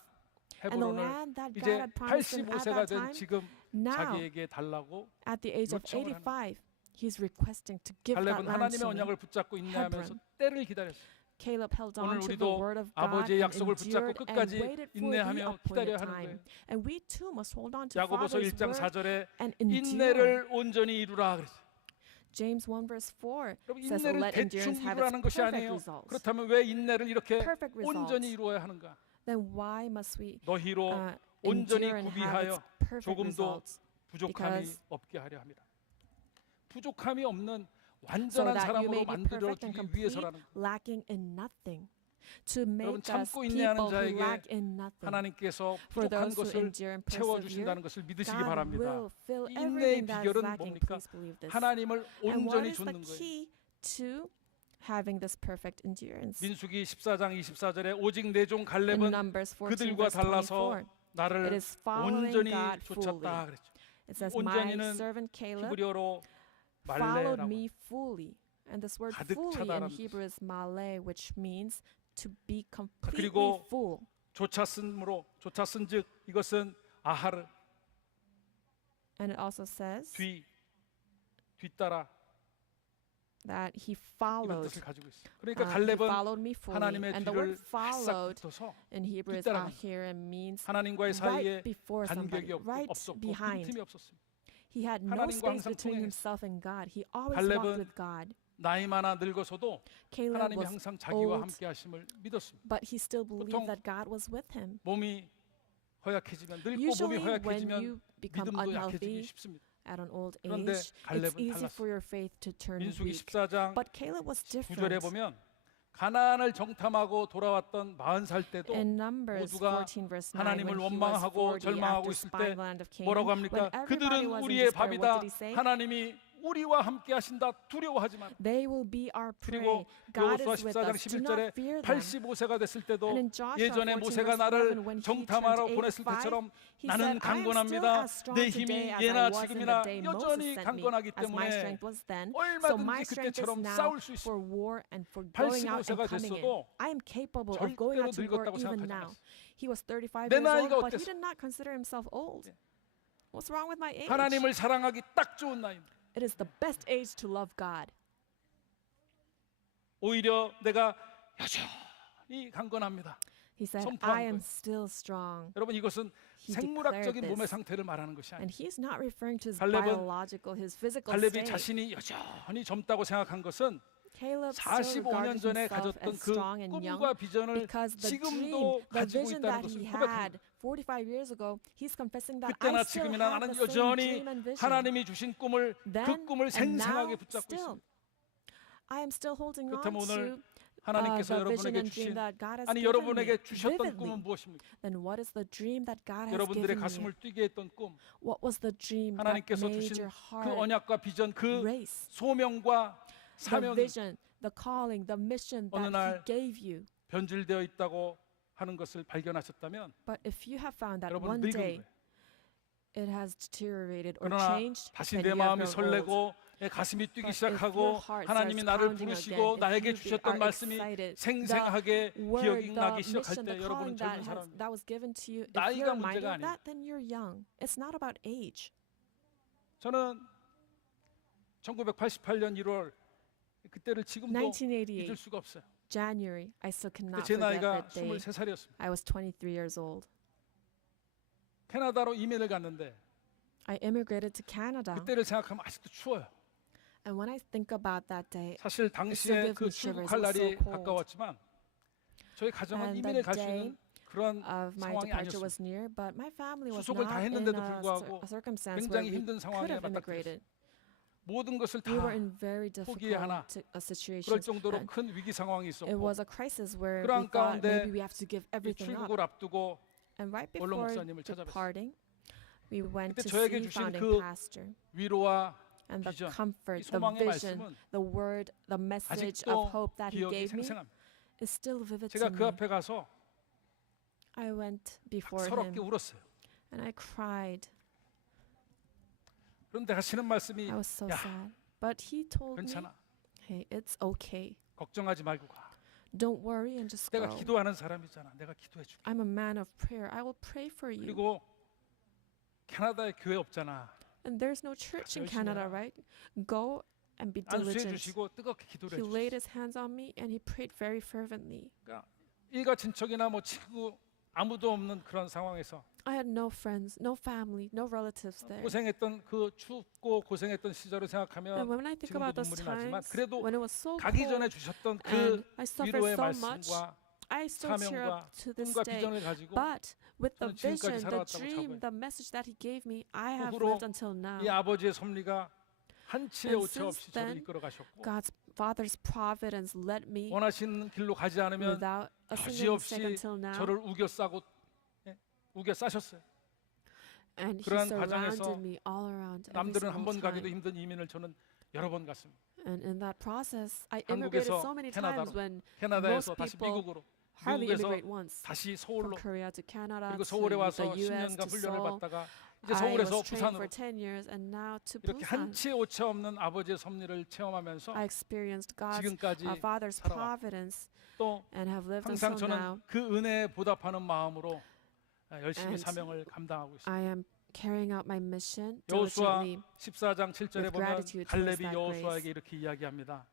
And the 헤브론을 land that God 이제 had promised him at 85세가 that 된 time, 지금 now 자기에게 달라고 at the age of 요청을 하는 85, he's requesting to give that 갈렙은 land 하나님의 to me. 언약을 붙잡고 인내하면서 Hebron. 때를 기다렸어요. Caleb held 오늘 on to the 우리도 word of God 아버지의 and 약속을 붙잡고 endured and 끝까지 waited for the 인내하며 기다려야 appointed 하는 time. 거예요. And we too must hold on to 야고보서 Father's 1장 word 4절에 and endure. 인내를 온전히 이루라 그랬어요. James 1 verse 4 여러분 says, 인내를 let 대충 endurance have 이루라는 its 것이 perfect 아니에요. results. 그렇다면 왜 인내를 이렇게 Perfect results. 온전히 이루어야 하는가? Then why must we 너희로 온전히 endure and have 구비하여 its perfect 조금도 results? 부족함이 Because- 없게 하려 합니다. 부족함이 없는 So 완전한 that you 사람으로 may be 만들어 perfect and 주기 complete, 위해서라는 lacking in nothing. To 여러분, make us 참고 인내하는 people who 자에게 lack in nothing. 하나님께서 For 부족한 those who 것을 endure and 채워 persevere, 주신다는 것을 믿으시기 God 바랍니다. will fill 인내의 everything that is 비결은 lacking. 뭡니까? Please believe this. 하나님을 And what 온전히 is the 좇는 거예요. key to having this perfect endurance? 민수기 14장 24절에 오직 내 종 In 갈렙은 Numbers 14 그들과 verse 달라서 24, it 나를 is following 온전히 God fully. 쫓았다 그랬죠. It says, my 온전히는 servant Caleb 히브리어로 followed 말레라고 me fully. And this word 가득 fully in 차다라는 Hebrew is maleh, which means to be completely 그리고 full. 쫓았은즉 이것은 아하르 And it also says 뒤따라 that he 이런 followed. 뜻을 가지고 있어요. 그러니까 He 갈렙은 followed me fully. 하나님의 And the word 뒤를 followed 바싹 붙어서 in Hebrew is 뒤따라가는 ahir and means 하나님과의 사이에 right before somebody, 간격이 없고 right 없었고 behind. 빈틈이 없었습니다. He had no 하나님과 space 항상 between 동행했어요. himself and God. He always 갈렙은 walked with God. 나이 많아 늙어서도 Caleb 하나님이 was 항상 자기와 old, 함께 하심을 믿었습니다. but he still believed 보통 that God was with him. 몸이 허약해지면 늙고 몸이 Usually when 허약해지면 you become 믿음도 약해지기 unhealthy 쉽습니다. at an old 그런데 age, it's 갈렙은 easy 달랐어요. for your faith to turn 민수기 weak. 14장 But Caleb was 9절에 different. 보면 가나안을 정탐하고 돌아왔던 40살 때도 In Numbers 모두가 14 verse 9, 하나님을 when he was 원망하고 40 절망하고 after 있을 때 spying the land of Canaan, 뭐라고 when 합니까? everybody 그들은 was in 우리의 despair, what 밥이다. did he say? 하나님이 우리와 함께 하신다. 두려워하지 마라. They will be our prey. 그리고 God 여호수아 is with 14장 us. Do 11절에 not fear them. 85세가 됐을 때도 And in Joshua 예전에 14 모세가 verse 나를 11, when he 정탐하러 turned 보냈을 85, 때처럼 he 나는 said, I am still 강건합니다. as strong 내 today 힘이 as I 예나 was in the 지금이나 day Moses 여전히 sent me, 강건하기 as my 때문에 strength was then. So my 얼마든지 strength is 그때처럼 now 싸울 수 for 있습니다. war and for going out and 85세가 coming in. 됐어도 I am capable of going 절대로 out to war 늙었다고 even 생각하지 now. 않았어요. He was 35 내 years old, 나이가 but he 어땠어? did not consider himself old. 네. What's wrong with my age? 하나님을 사랑하기 딱 좋은 나이입니다. It is the best age to love God. 오히려 내가 여전히 강건합니다. He said, 선포한 I am 거예요. still strong. 여러분 이것은 He 생물학적인 declared 몸의 this. 상태를 말하는 것이 아니에요. And he's not referring to his 갈렙은- biological, his physical 갈렙이 state. 자신이 여전히 젊다고 생각한 것은 Caleb still 45년 regarded 전에 himself 가졌던 as 그 strong and young 꿈과 비전을 because the dream, 지금도 the 가지고 vision 있다는 that 것을 he 고백합니다. had 45 years ago, he's confessing that 그때나 I still 지금이나 have 나는 the same 여전히 dream and vision. 하나님이 주신 꿈을 그 Then 꿈을 and now, 생생하게 붙잡고 still, 있습니다. I am still holding on 그렇다면 오늘 to 하나님께서 the vision 여러분에게 and dream 주신 that God has 아니 given me 여러분에게 주셨던 꿈은 vividly. 무엇입니까? Then what is the dream that God has 여러분들의 given 가슴을 you? 뛰게 했던 꿈, What was the dream that 하나님께서 made 주신 your 그 heart 언약과 비전, 그 race? 소명과 The 사명이 vision, the calling, the mission 어느 that 날 He gave you. 변질되어 있다고 하는 것을 발견하셨다면 But if you have found that 여러분 one 늙은 day 거예요. it has deteriorated or 그러나 changed, 다시 then 내 you have 마음이 grown old. 설레고 내 가슴이 뛰기 But if 시작하고 your heart 하나님이 starts 나를 pounding 부르시고 again, if 나에게 you 주셨던 are 말씀이 excited, 생생하게 word, 기억이 the 나기 시작할 mission, 때 the 여러분은 calling 젊은 사람. that was given to you, if 나이가 you're reminded 문제가 of that, then you're young. It's not about age. 저는 1988년 1월 그때를 지금도 잊을 1988, 수가 없어요. January, I still 그때 cannot 제 forget 나이가 that day. 23살이었습니다. I was 23 years old. 캐나다로 이민을 갔는데 I immigrated to Canada. 그때를 생각하면 아직도 추워요. And when I think about that day, 사실 당시에 gives 그 me shivers. 출국할 It was so 날이 cold. 가까웠지만 저희 가정은 And 이민을 the 갈 수 day 있는 그런 of my 상황이 departure 아니었습니다. was near, but my family was 수속을 not 다 in 했는데도 a 불구하고 circumstance where 굉장히 we 힘든 could 상황에 have immigrated. 모든 것을 다 We were in very 포기에 difficult 하나. situation. 그럴 정도로 And 큰 위기 상황이 it 있었고 was a crisis where we 그러한 thought 가운데 maybe we have to give 이 everything up. 출국을 앞두고 And right 원로 before 목사님을 찾아뵀어요. departing, we went 그때 to 저에게 see 주신 founding 그 pastor. 위로와 and the 비전, 이 comfort, the 소망의 vision, 말씀은 the word, the message 아직도 of hope that He 기억이 gave me 생생합니다. is still vivid 제가 to 그 me. 앞에 가서 I went before 서럽게 Him 울었어요. and I cried. 그런데 하시는 말씀이 I was so 야, sad. But He told me, 괜찮아. hey, it's okay. 걱정하지 말고 가. Don't worry and just 내가 go. 기도하는 사람이잖아. 내가 기도해 줄게. I'm a man of prayer. I will pray for you. 그리고 캐나다에 교회 없잖아. And there's no church in 열심히 Canada, 해라. right? Go and be 안수해 diligent. 주시고 뜨겁게 기도를 He 해 laid 주셨어요. His hands on me and He prayed very fervently. 그러니까 일가 친척이나 뭐 친구 아무도 없는 그런 상황에서 I had no friends, no family, no relatives there. 고생했던 그 춥고 고생했던 시절을 And 생각하면 when I think 지금도 about those 눈물이 나지만 times 그래도 when it was so 가기 전에 cold 주셨던 그 and I suffered 위로의 so much, 말씀과 I still cheer 사명과 up to this 꿈과 day. 비전을 가지고 But with the 저는 지금까지 vision, the 살아왔다고 dream, 자부해요. the message that He gave me, I have 후로 lived until now. 이 아버지의 섭리가 한치의 And 오차 없이 since 저를 then, 이끌어 가셨고 God's Father's providence led me 원하시는 길로 가지 않으면 without a single 여지없이 mistake until now. 저를 우겨 싸고 우겨 싸셨어요. And He 그러한 surrounded 과정에서 me all around every 남들은 한 single 번 가기도 time. 힘든 이민을 저는 여러 번 갔습니다. And in that process, I immigrated 한국에서 so many 캐나다로, times when 캐나다에서 most 다시 people 미국으로, hardly 미국에서 immigrate once. 다시 From 서울로, Korea to Canada 그리고 to 서울에 와서 the US 10년간 to 훈련을 Seoul. 받다가 이제 I 서울에서 was trained 부산으로 for 10 years and now to 이렇게 Busan. 한치의 오차 없는 아버지의 섭리를 체험하면서 I experienced God's 지금까지 Father's 살아왔고 providence 또 and have lived 항상 until now. 저는 그 은혜에 보답하는 마음으로 열심히 And 사명을 감당하고 있습니다. I am carrying out my mission 여호수아 diligently. 14장 7절에 with 보면 gratitude towards 갈렙이 that 여호수아에게 grace. 이렇게 이야기합니다.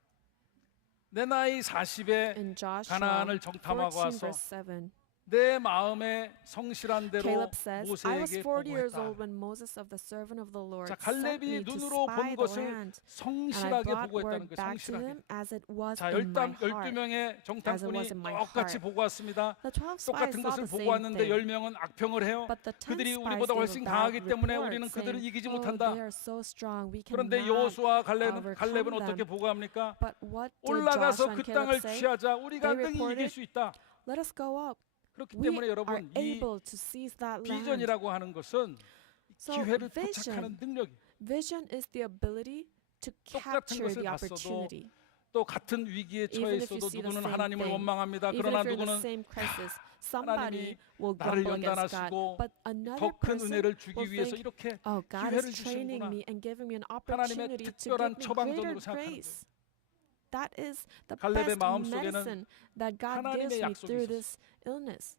내 나이 40에 In Joshua 가나안을 정탐하고 14 와서 verse 7, 내 마음에 성실한 대로 Caleb says, I was 모세에게 40 years 보고했다. old when Moses of the servant of the Lord 자, sent 갈렙이 me to 눈으로 본 spy the 것을 land. And I 성실하게 brought 보고했다는 word 그 back to 성실하게. him as it was 자, in my heart. 12명의 as it 정탐꾼이 was in my 똑같이 heart. 보고 왔습니다. The 12 spies 똑같은 saw 것을 the 보고 same 왔는데 thing. 10명은 악평을 해요. But the 10 그들이 spies 우리보다 gave 훨씬 a bad 강하기 때문에 report, 우리는 그들을 saying, 이기지 "Oh, 못한다. they are so strong, we 그런데 cannot." 여호수아 overcome 갈렙은 어떻게 them. 보고합니까? But what did 올라가서 Joshua 그 and 땅을 Caleb say? 취하자. 우리가 They 능히 이길 reported, 수 있다. Let us go up. 그렇기 We 때문에 are 여러분 이 able to seize that land. 비전이라고 하는 것은 So 기회를 vision, 포착하는 능력이 vision is the ability to 똑같은 capture 것을 the 봤어도 opportunity. 또 같은 위기에 처해 Even if you 있어도 see the 누구는 same 하나님을 thing, 원망합니다. Even 그러나 if you're in the 누구는 same crisis, somebody will 나를 grumble against God. 연단하시고 But another 더 큰 person 은혜를 주기 will 위해서 think, 이렇게 oh, God 기회를 is training 주시는구나. me and giving me an 하나님의 opportunity to 특별한 give me 처방전으로 greater 생각하는 grace. That is the 갈렙의 best 마음속에는 medicine that God 하나님의 gives me 약속이 through 있었어요. this illness.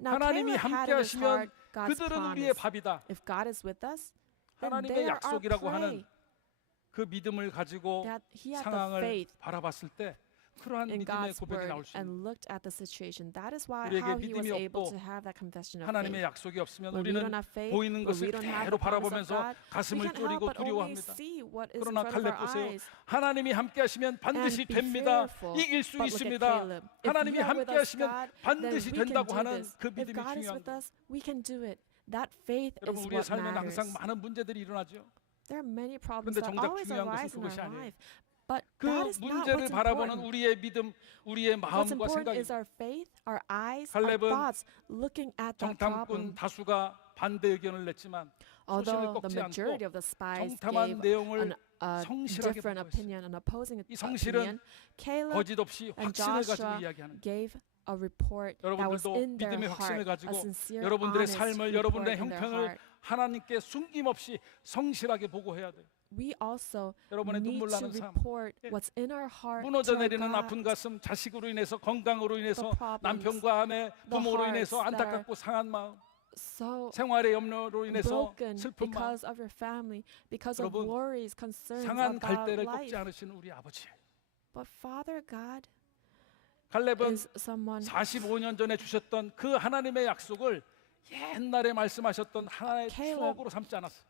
Now, 하나님이 Caleb had 함께 in his 하시면 heart God's 그들은 우리의 promise. 밥이다. If God is with us, then 하나님의 they are our 약속이라고 prey. 하는 그 믿음을 가지고 That he had the 상황을 faith 바라봤을 때 그러한 in 믿음의 God's 고백이 word 나올 수 있는 and looked at the situation. That is why 우리에게 how he was 믿음이 able 없고 to have that confession of 하나님의 faith. 약속이 없으면 When we 우리는 don't have faith, 보이는 when we 것을 don't have 그대로 the promise 바라보면서 of God, we 가슴을 can't help 졸이고 but only 두려워합니다. see what is in 그러나 front of 갈렙 our 보세요. eyes. 하나님이 함께 하시면 반드시 And be 됩니다. fearful. 이길 수 But look at 있습니다. Caleb. If 하나님이 you are with 함께 us, 하시면 God, then 반드시 we can 된다고 do 하는 this. 그 If 믿음이 God is 중요한 with 거예요. us, we can do it. That faith 여러분 is 우리의 what 삶에는 matters. 항상 많은 문제들이 일어나죠. There are many problems 그런데 that 정작 always 중요한 arise 것은 in our 그것이 아니에요. life. But 그 that is not 문제를 what's 바라보는 important. 우리의 믿음, 우리의 What's 마음과 important 생각이 is our faith, our eyes, our 갈렙은 thoughts, looking at that 정탐꾼 problem. 다수가 반대 의견을 냈지만 소신을 Although the 꺾지 majority 않고 of the spies 정탐한 gave 내용을 a 성실하게 different 보고했어요. opinion, an opposing 이 성실은 opinion, Caleb 거짓 없이 and 확신을 가지고 Joshua 이야기하는 gave a report that was 여러분들도 in their 믿음의 확신을 heart, 가지고 a sincere, 여러분들의 honest 삶을 report 여러분들의 in their 형편을 heart. 하나님께 숨김없이 성실하게 보고해야 돼요. We also 여러분의 need 눈물 to 나는 삶, report 예. what's in our heart 무너져 to our 내리는 God. 아픈 가슴, 자식으로 인해서 건강으로 인해서 problems, 남편과 아내, 부모로 hearts 인해서 that 안타깝고 상한 마음, So 생활의 염려로 인해서 broken 슬픈 마음, because of your family, because of 여러분, worries, concerns 상한 about 갈대를 life. 꺾지 않으신 우리 아버지. But Father God 갈렙은 is someone 45년 전에 주셨던 그 하나님의 약속을 옛날에 말씀하셨던 하나의 Caleb 추억으로 삼지 않았어요.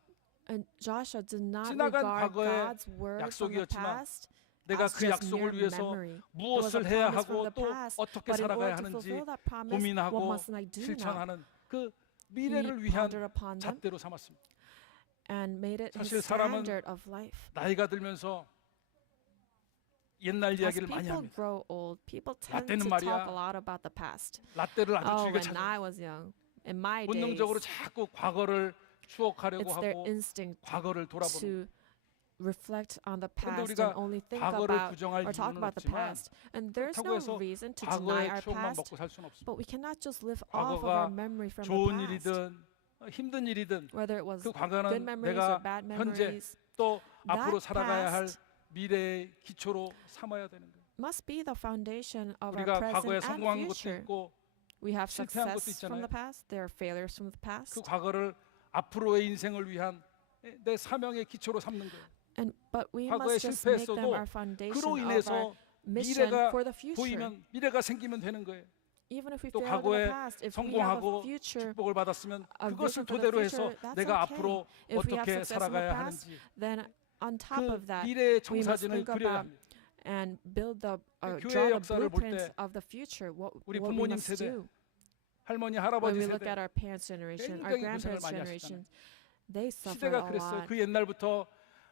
and Joshua did not 지나간 regard 과거의 God's word from the 약속이었지만 past 내가 as 그 just 약속을 mere 위해서 memory. It was a 무엇을 해야 promise from 하고 the 또 past, 어떻게 but in 살아가야 order to 하는지 fulfill that promise, what 고민하고 must I do now? 실천하는 그 He 미래를 위한 pondered upon them 잣대로 삼았습니다. and made it 사실 his 사람은 standard of life. 나이가 들면서 옛날 As 이야기를 많이 people 합니다. grow old, people tend 때는 to 말이야. talk a lot about the past. 라떼를 아주 Oh, 즐겨 when 찾아. I was young, in my 본능적으로 days, 자꾸 과거를 추억하려고 it's their 하고 instinct 과거를 돌아보는 to reflect on the 그런데 past 우리가 and only think 과거를 about 부정할 or talk 이유는 about the 없지만 past. And there's 그렇다고 no 해서 reason to deny 과거의 our 추억만 past, 먹고 살 수는 없습니다. but we cannot just live off of our 과거가 memory from the 좋은 past. 일이든 힘든 일이든 Whether it was 그 good 과거는 memories 내가 or bad 현재 memories, 또 that 앞으로 살아가야 할 past 미래의 기초로 삼아야 되는 거예요. must be the foundation of our 우리가 과거에 present and 성공한 것도 future. 있고 We have 실패한 것도 success from the 있잖아요. past. There are failures from the 그 past. 과거를 앞으로의 인생을 위한 내 사명의 기초로 삼는 거예요. But we 과거에 must just make them 실패했어도 our foundation 그로 of our 인해서 mission 미래가 for the future. 보이면 미래가 생기면 되는 거예요. Even if we 또 failed in 과거에 the past, if we have a 성공하고 future, 축복을 받았으면 a 그것을 vision for the 토대로 해서 future, that's 내가 okay. 앞으로 If we have 어떻게 success in the 살아가야 past, 하는지 then on top 그 of that, 미래의 we must 청사진을 think 그려야 about 합니다. and build the 교회의 draw the 역사를 볼 blueprints 때 of the future. What 우리 we 부모님 must 세대, do. 할머니 When 할아버지 we look 세대 at our parents' generation, our 굉장히 grandparents' 고생을 많이 generation, they suffered 시대가 a 그랬어요. lot. 그 옛날부터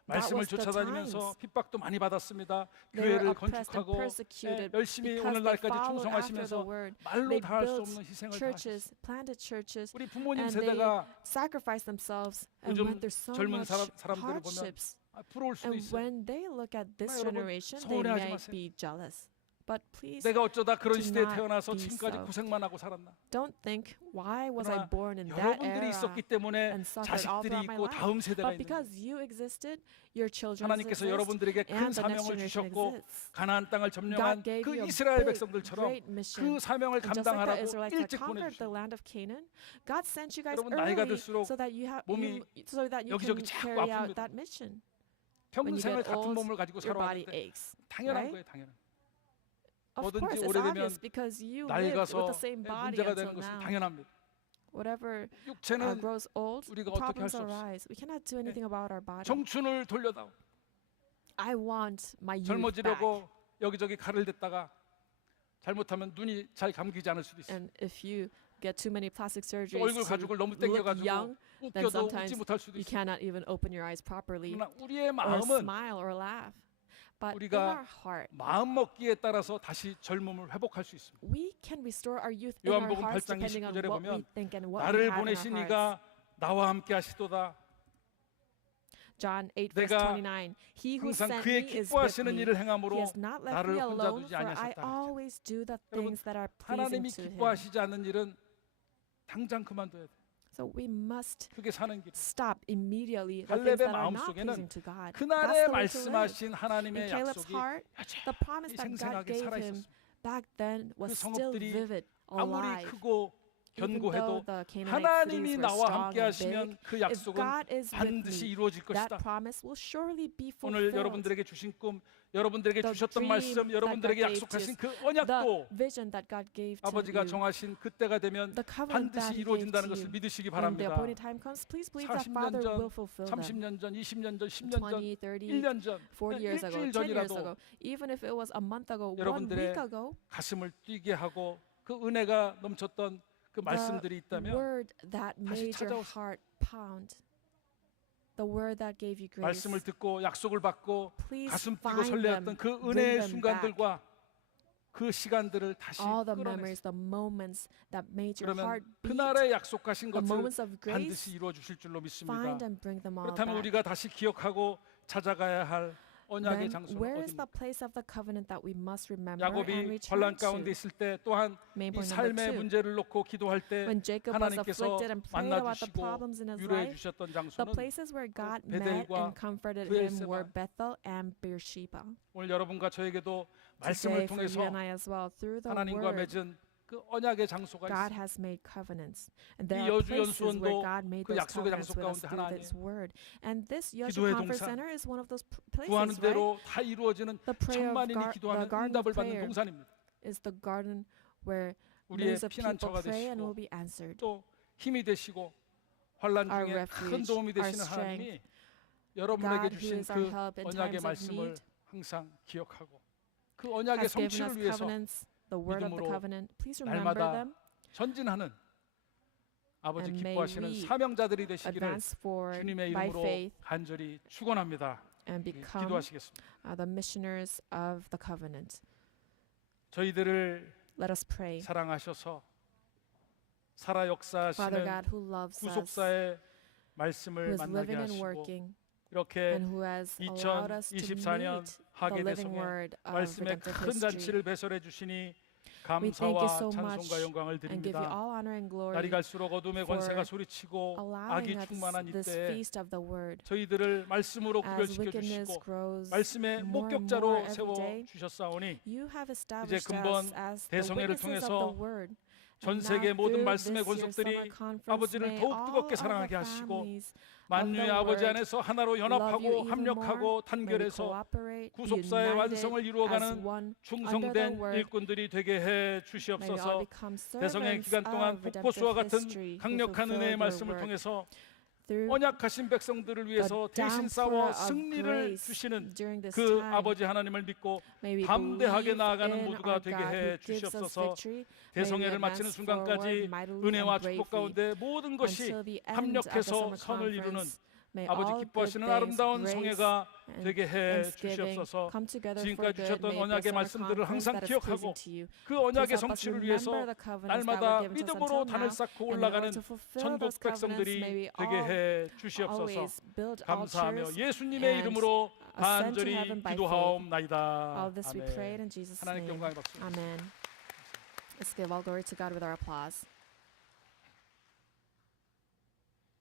That 말씀을 was the 쫓아다니면서 times. 핍박도 많이 받았습니다. They were 교회를 oppressed and 건축하고 persecuted 열심히 because they 오늘날까지 followed after the 충성하시면서 word. 말로 They 다 할 수 built 없는 희생을 다 하셨어요. churches, planted churches, 우리 부모님 and they 세대가 sacrificed themselves and 요즘 went through so 젊은 much 사람들을 보면 hardships. 부러울 수도 And 있어요. when they look at this 여러분, generation, they 서운해하지 may 마세요. be jealous. But please 내가 어쩌다 그런 do 시대에 not 태어나서 be 지금까지 so. 고생만 하고 살았나? don't think, why was I 그러나 born in that 여러분들이 era 있었기 때문에 and suffered all 자식들이 throughout my 있고 life? 다음 세대가 But 있는 거예요. because you existed, your children 하나님께서 exist, 여러분들에게 큰 and the next 사명을 generation 주셨고 exists. 가나안 땅을 점령한 God gave 그 you a 이스라엘 big, 백성들처럼 great mission. 그 사명을 And just like the 감당하라고 Israelites that 일찍 conquered the 보내주셨어요. land of Canaan, God sent you guys 여러분, 나이가 early 들수록 so that you have 몸이 so that you 여기저기 can 자꾸 carry out 아픕니다. that mission. When you 평생을 get 같은 old, 몸을 가지고 your body 살아왔는데 aches. 당연한 right? 거예요, 당연한. Of 뭐든지 course, it's 오래되면 obvious because you 나이 lived with 가서 the same body 문제가 until 되는 것은 now. 당연합니다. Whatever 육체는 grows old, 우리가 어떻게 할 problems 수 없어요. arise. We cannot do anything about our body. 청춘을 돌려다오. I want my youth back. 젊어지려고 여기저기 칼을 댔다가 잘못하면 눈이 잘 감기지 않을 수도 있어요. And if you get too many plastic 또 surgeries 얼굴 to 가죽을 너무 look 당겨가지고 young, then 웃겨도 웃지 sometimes 못할 수도 you 있어요. cannot even open your eyes properly 그러나 우리의 or 마음은 smile or laugh. But in 우리가 our heart, 마음 먹기에 따라서 다시 젊음을 회복할 수 있습니다. we can restore our youth in our 요한복음 hearts 8장 depending on 29절에 what we 보면 think and what we 나를 have in our 보내신 hearts. 이가 나와 함께 하시도다. John 8 verse 내가 29. He who 항상 sent 그의 me is with 기뻐하시는 me. 일을 He 행함으로 has not left 나를 me 혼자 alone, 두지 for I 아니하셨다. always do the 여러분, things that are 하나님이 pleasing to Him. 기뻐하시지 않는 일은 당장 그만둬야 돼. So we must 그게 사는 길. stop immediately the 갈렙의 things that are 마음 not 속에는 pleasing to God. That's 그날에 the way to live. 말씀하신 In 하나님의 Caleb's 약속이 heart, the promise 여전히 that God 생생하게 gave 살아 him 있었습니다. back then was 그 still 성읍들이 vivid, 아무리 alive. 크고 Even though 견고해도 the Canaanite 하나님이 cities were 나와 strong 함께 and big, 하시면 그 if 약속은 God is with 반드시 me, 이루어질 that 것이다. promise will surely be 오늘 fulfilled. 여러분들에게 주신 꿈, 여러분들에게 The 주셨던 dream 말씀, that 여러분들에게 God gave 약속하신 to 그 The 언약도 vision that God gave to 아버지가 you, 정하신 그때가 되면 the covenant that 반드시 He gave 이루어진다는 to 것을 you, 믿으시기 when the 바랍니다. appointed time comes, please believe that 40년 Father 전, will fulfill them. 30년 전, 20년 전, 10년 전, 20, 30, 1년 전, 40 years ago, 일주일 10 years 전이라도 ago, even if it was a month ago, 1 여러분들의 week ago, 가슴을 뛰게 하고 그 은혜가 넘쳤던 그 말씀들이 the 있다면 word that made your 찾아오세요. heart pound, the word that gave you grace, 말씀을 듣고 약속을 받고 please 가슴 뛰고 find 설레었던 them, 그 bring 은혜의 them back. 순간들과 그 시간들을 다시 All the 끌어내세요. memories, the moments that made your 그러면 heart beat, 그날에 약속하신 the 것을 moments of grace, 반드시 이루어 주실 줄로 믿습니다. find and bring them all 그렇다면 back. 우리가 다시 기억하고 찾아가야 할 언약의 Then 장소는 where is 어디입니까? the place of the covenant that we must remember and 야곱이 return 환란 가운데 to? 있을 때 또한 Main 이 point 삶의 number 2. 문제를 놓고 기도할 때 When Jacob was 하나님께서 afflicted and prayed 만나 about the 주시고 problems in his 위로해 life, 주셨던 the 장소는 places where God met 베델과 and comforted 브엘세바. him were Bethel and Beersheba. 오늘 여러분과 저에게도 말씀을 Today, for 통해서 you and I as well, through the 하나님과 word, 맺은 그 언약의 장소가 God 있습니다. has made covenants. And 이 there are 여주 places where 연수원도 God made 그 those 약속의 covenants 장소 with us 가운데 through 하나예요. this word. And this Yeosu 기도의 Conference 동산, Center is one of those 구하는 places, right? 대로 다 이루어지는 The prayer of 천만인이 the 기도하면 garden 응답을 of 받는 prayer 동산입니다. is the garden where 우리의 millions of people 피난처가 pray and 되시고 will be answered. 또 힘이 되시고 환란 Our 중에 큰 refuge, 도움이 our 되시는 하나님이 strength, 여러분에게 God who 주신 is our 그 help in 언약의 times of 말씀을 need, 항상 기억하고 그 언약의 has given us 성취를 위해서 covenants, the word of the 믿음으로 covenant. Please remember 날마다 them. 전진하는 아버지 And may 기뻐하시는 we 사명자들이 되시기를 Advance forward 주님의 by 이름으로 faith 간절히 축원합니다. and become 기도하시겠습니다. the missioners of the covenant. 저희들을 Let us pray. 사랑하셔서 살아 Father 역사하시는 God, who loves us, 구속사의 who 말씀을 is 만나게 living and 하시고 working, 이렇게 and who has allowed us to 2024년 meet the 하계 living 대성에 word of 말씀의 redemptive 큰 history. 잔치를 배설해 주시니 We thank you 감사와 so 찬송과 much 영광을 and give you 드립니다. all honor and glory 날이 갈수록 어둠의 for 권세가 소리치고 악이 allowing us 충만한 this 이때에 feast of the word. 저희들을 말씀으로 As 구별시켜 wickedness 주시고 grows 말씀의 more and more 목격자로 every 세워 day, 주셨사오니 you have established 근본 us as the 대성회를 witnesses of 통해서 the word. 전 And 세계 now 모든 through 말씀의 this year's 권속들이 summer conference, 아버지를 may 더욱 all 뜨겁게 of the 사랑하게 하시고 families 만유의 of the 아버지 word 안에서 하나로 love you 연합하고 even 합력하고 more. May we 단결해서 cooperate, be 구속사의 united 완성을 as 이루어가는 one under the 충성된 word. 일꾼들이 되게 해 May we all 주시옵소서. become 대성의 servants 기간 동안 of 북포수와 redemptive 같은 history who 강력한 fulfill 은혜의 your 말씀을 work. 통해서 Through 언약하신 백성들을 위해서 the 대신 downpour 싸워 of 승리를 grace 주시는 during this 그 time, 아버지 하나님을 믿고 may we 담대하게 believe 나아가는 in 모두가 our 되게 God 해 who gives us 주시옵소서. victory. May we 대성회를 마치는 advance forward 순간까지 mightily 은혜와 and 축복 bravely 가운데 모든 것이 until the end of the 합력해서 summer 선을 이루는 conference. May 아버지 all good 기뻐하시는 things, 아름다운 grace 성회가 and 되게 해 thanksgiving 주시옵소서. come together for 지금까지 good. 주셨던 May the 언약의 summer 말씀들을 conference 항상 that is 기억하고 pleasing to you. 그 언약의 Please help us 성취를 위해서 remember the covenants that 날마다 were given to us 믿음으로 until 단을 now, 쌓고 and in order 올라가는 to fulfill 전국 those covenants, may we 백성들이 되게 all 해 주시옵소서. always build 감사하며 altars 예수님의 and 이름으로 ascend to 간절히 heaven by faith. 기도하옵나이다. All this we prayed 아멘. in Jesus' 하나님께 name. 영광의 박수. Amen. Let's give all glory to God with our applause.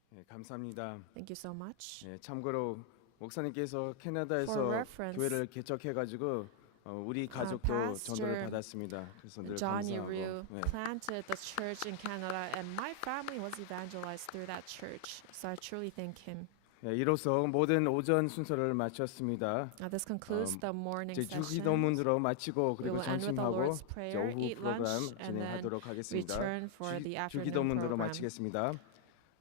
네, 감사합니다. Thank you so much. 네, 참고로 목사님께서 For 캐나다에서 reference, 교회를 개척해가지고 우리 가족도 pastor 전도를 받았습니다. 그래서 늘 John 감사하고. Yu 네. planted the church in Canada, and my family was evangelized through that church. So I truly thank him. 네, 이로써 모든 오전 순서를 마쳤습니다. This concludes the morning 이제 session. 주기도문으로 마치고 We 그리고 will end with the 점심하고 Lord's 이제 Prayer, 오후 eat 프로그램 lunch, and then 진행하도록 하겠습니다. return for the afternoon 주기도문으로 program. 마치겠습니다.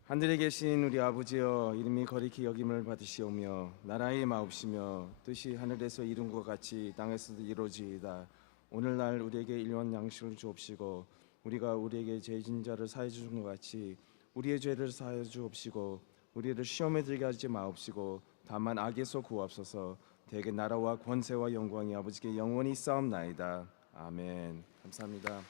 하늘에 계신 우리 아버지여, 이름이 거룩히 여김을 받으시오며 나라의 마옵시며 뜻이 하늘에서 이룬 것 같이 땅에서도 이루어지이다. 오늘날 우리에게 일용할 양식을 주옵시고 우리가 우리에게 죄진 자를 사해 주신 것 같이 우리의 죄를 사해 주옵시고 우리를 시험에 들게 하지 마옵시고 다만 악에서 구하옵소서. 대개 나라와 권세와 영광이 아버지께 영원히 싸움나이다. 아멘. 감사합니다.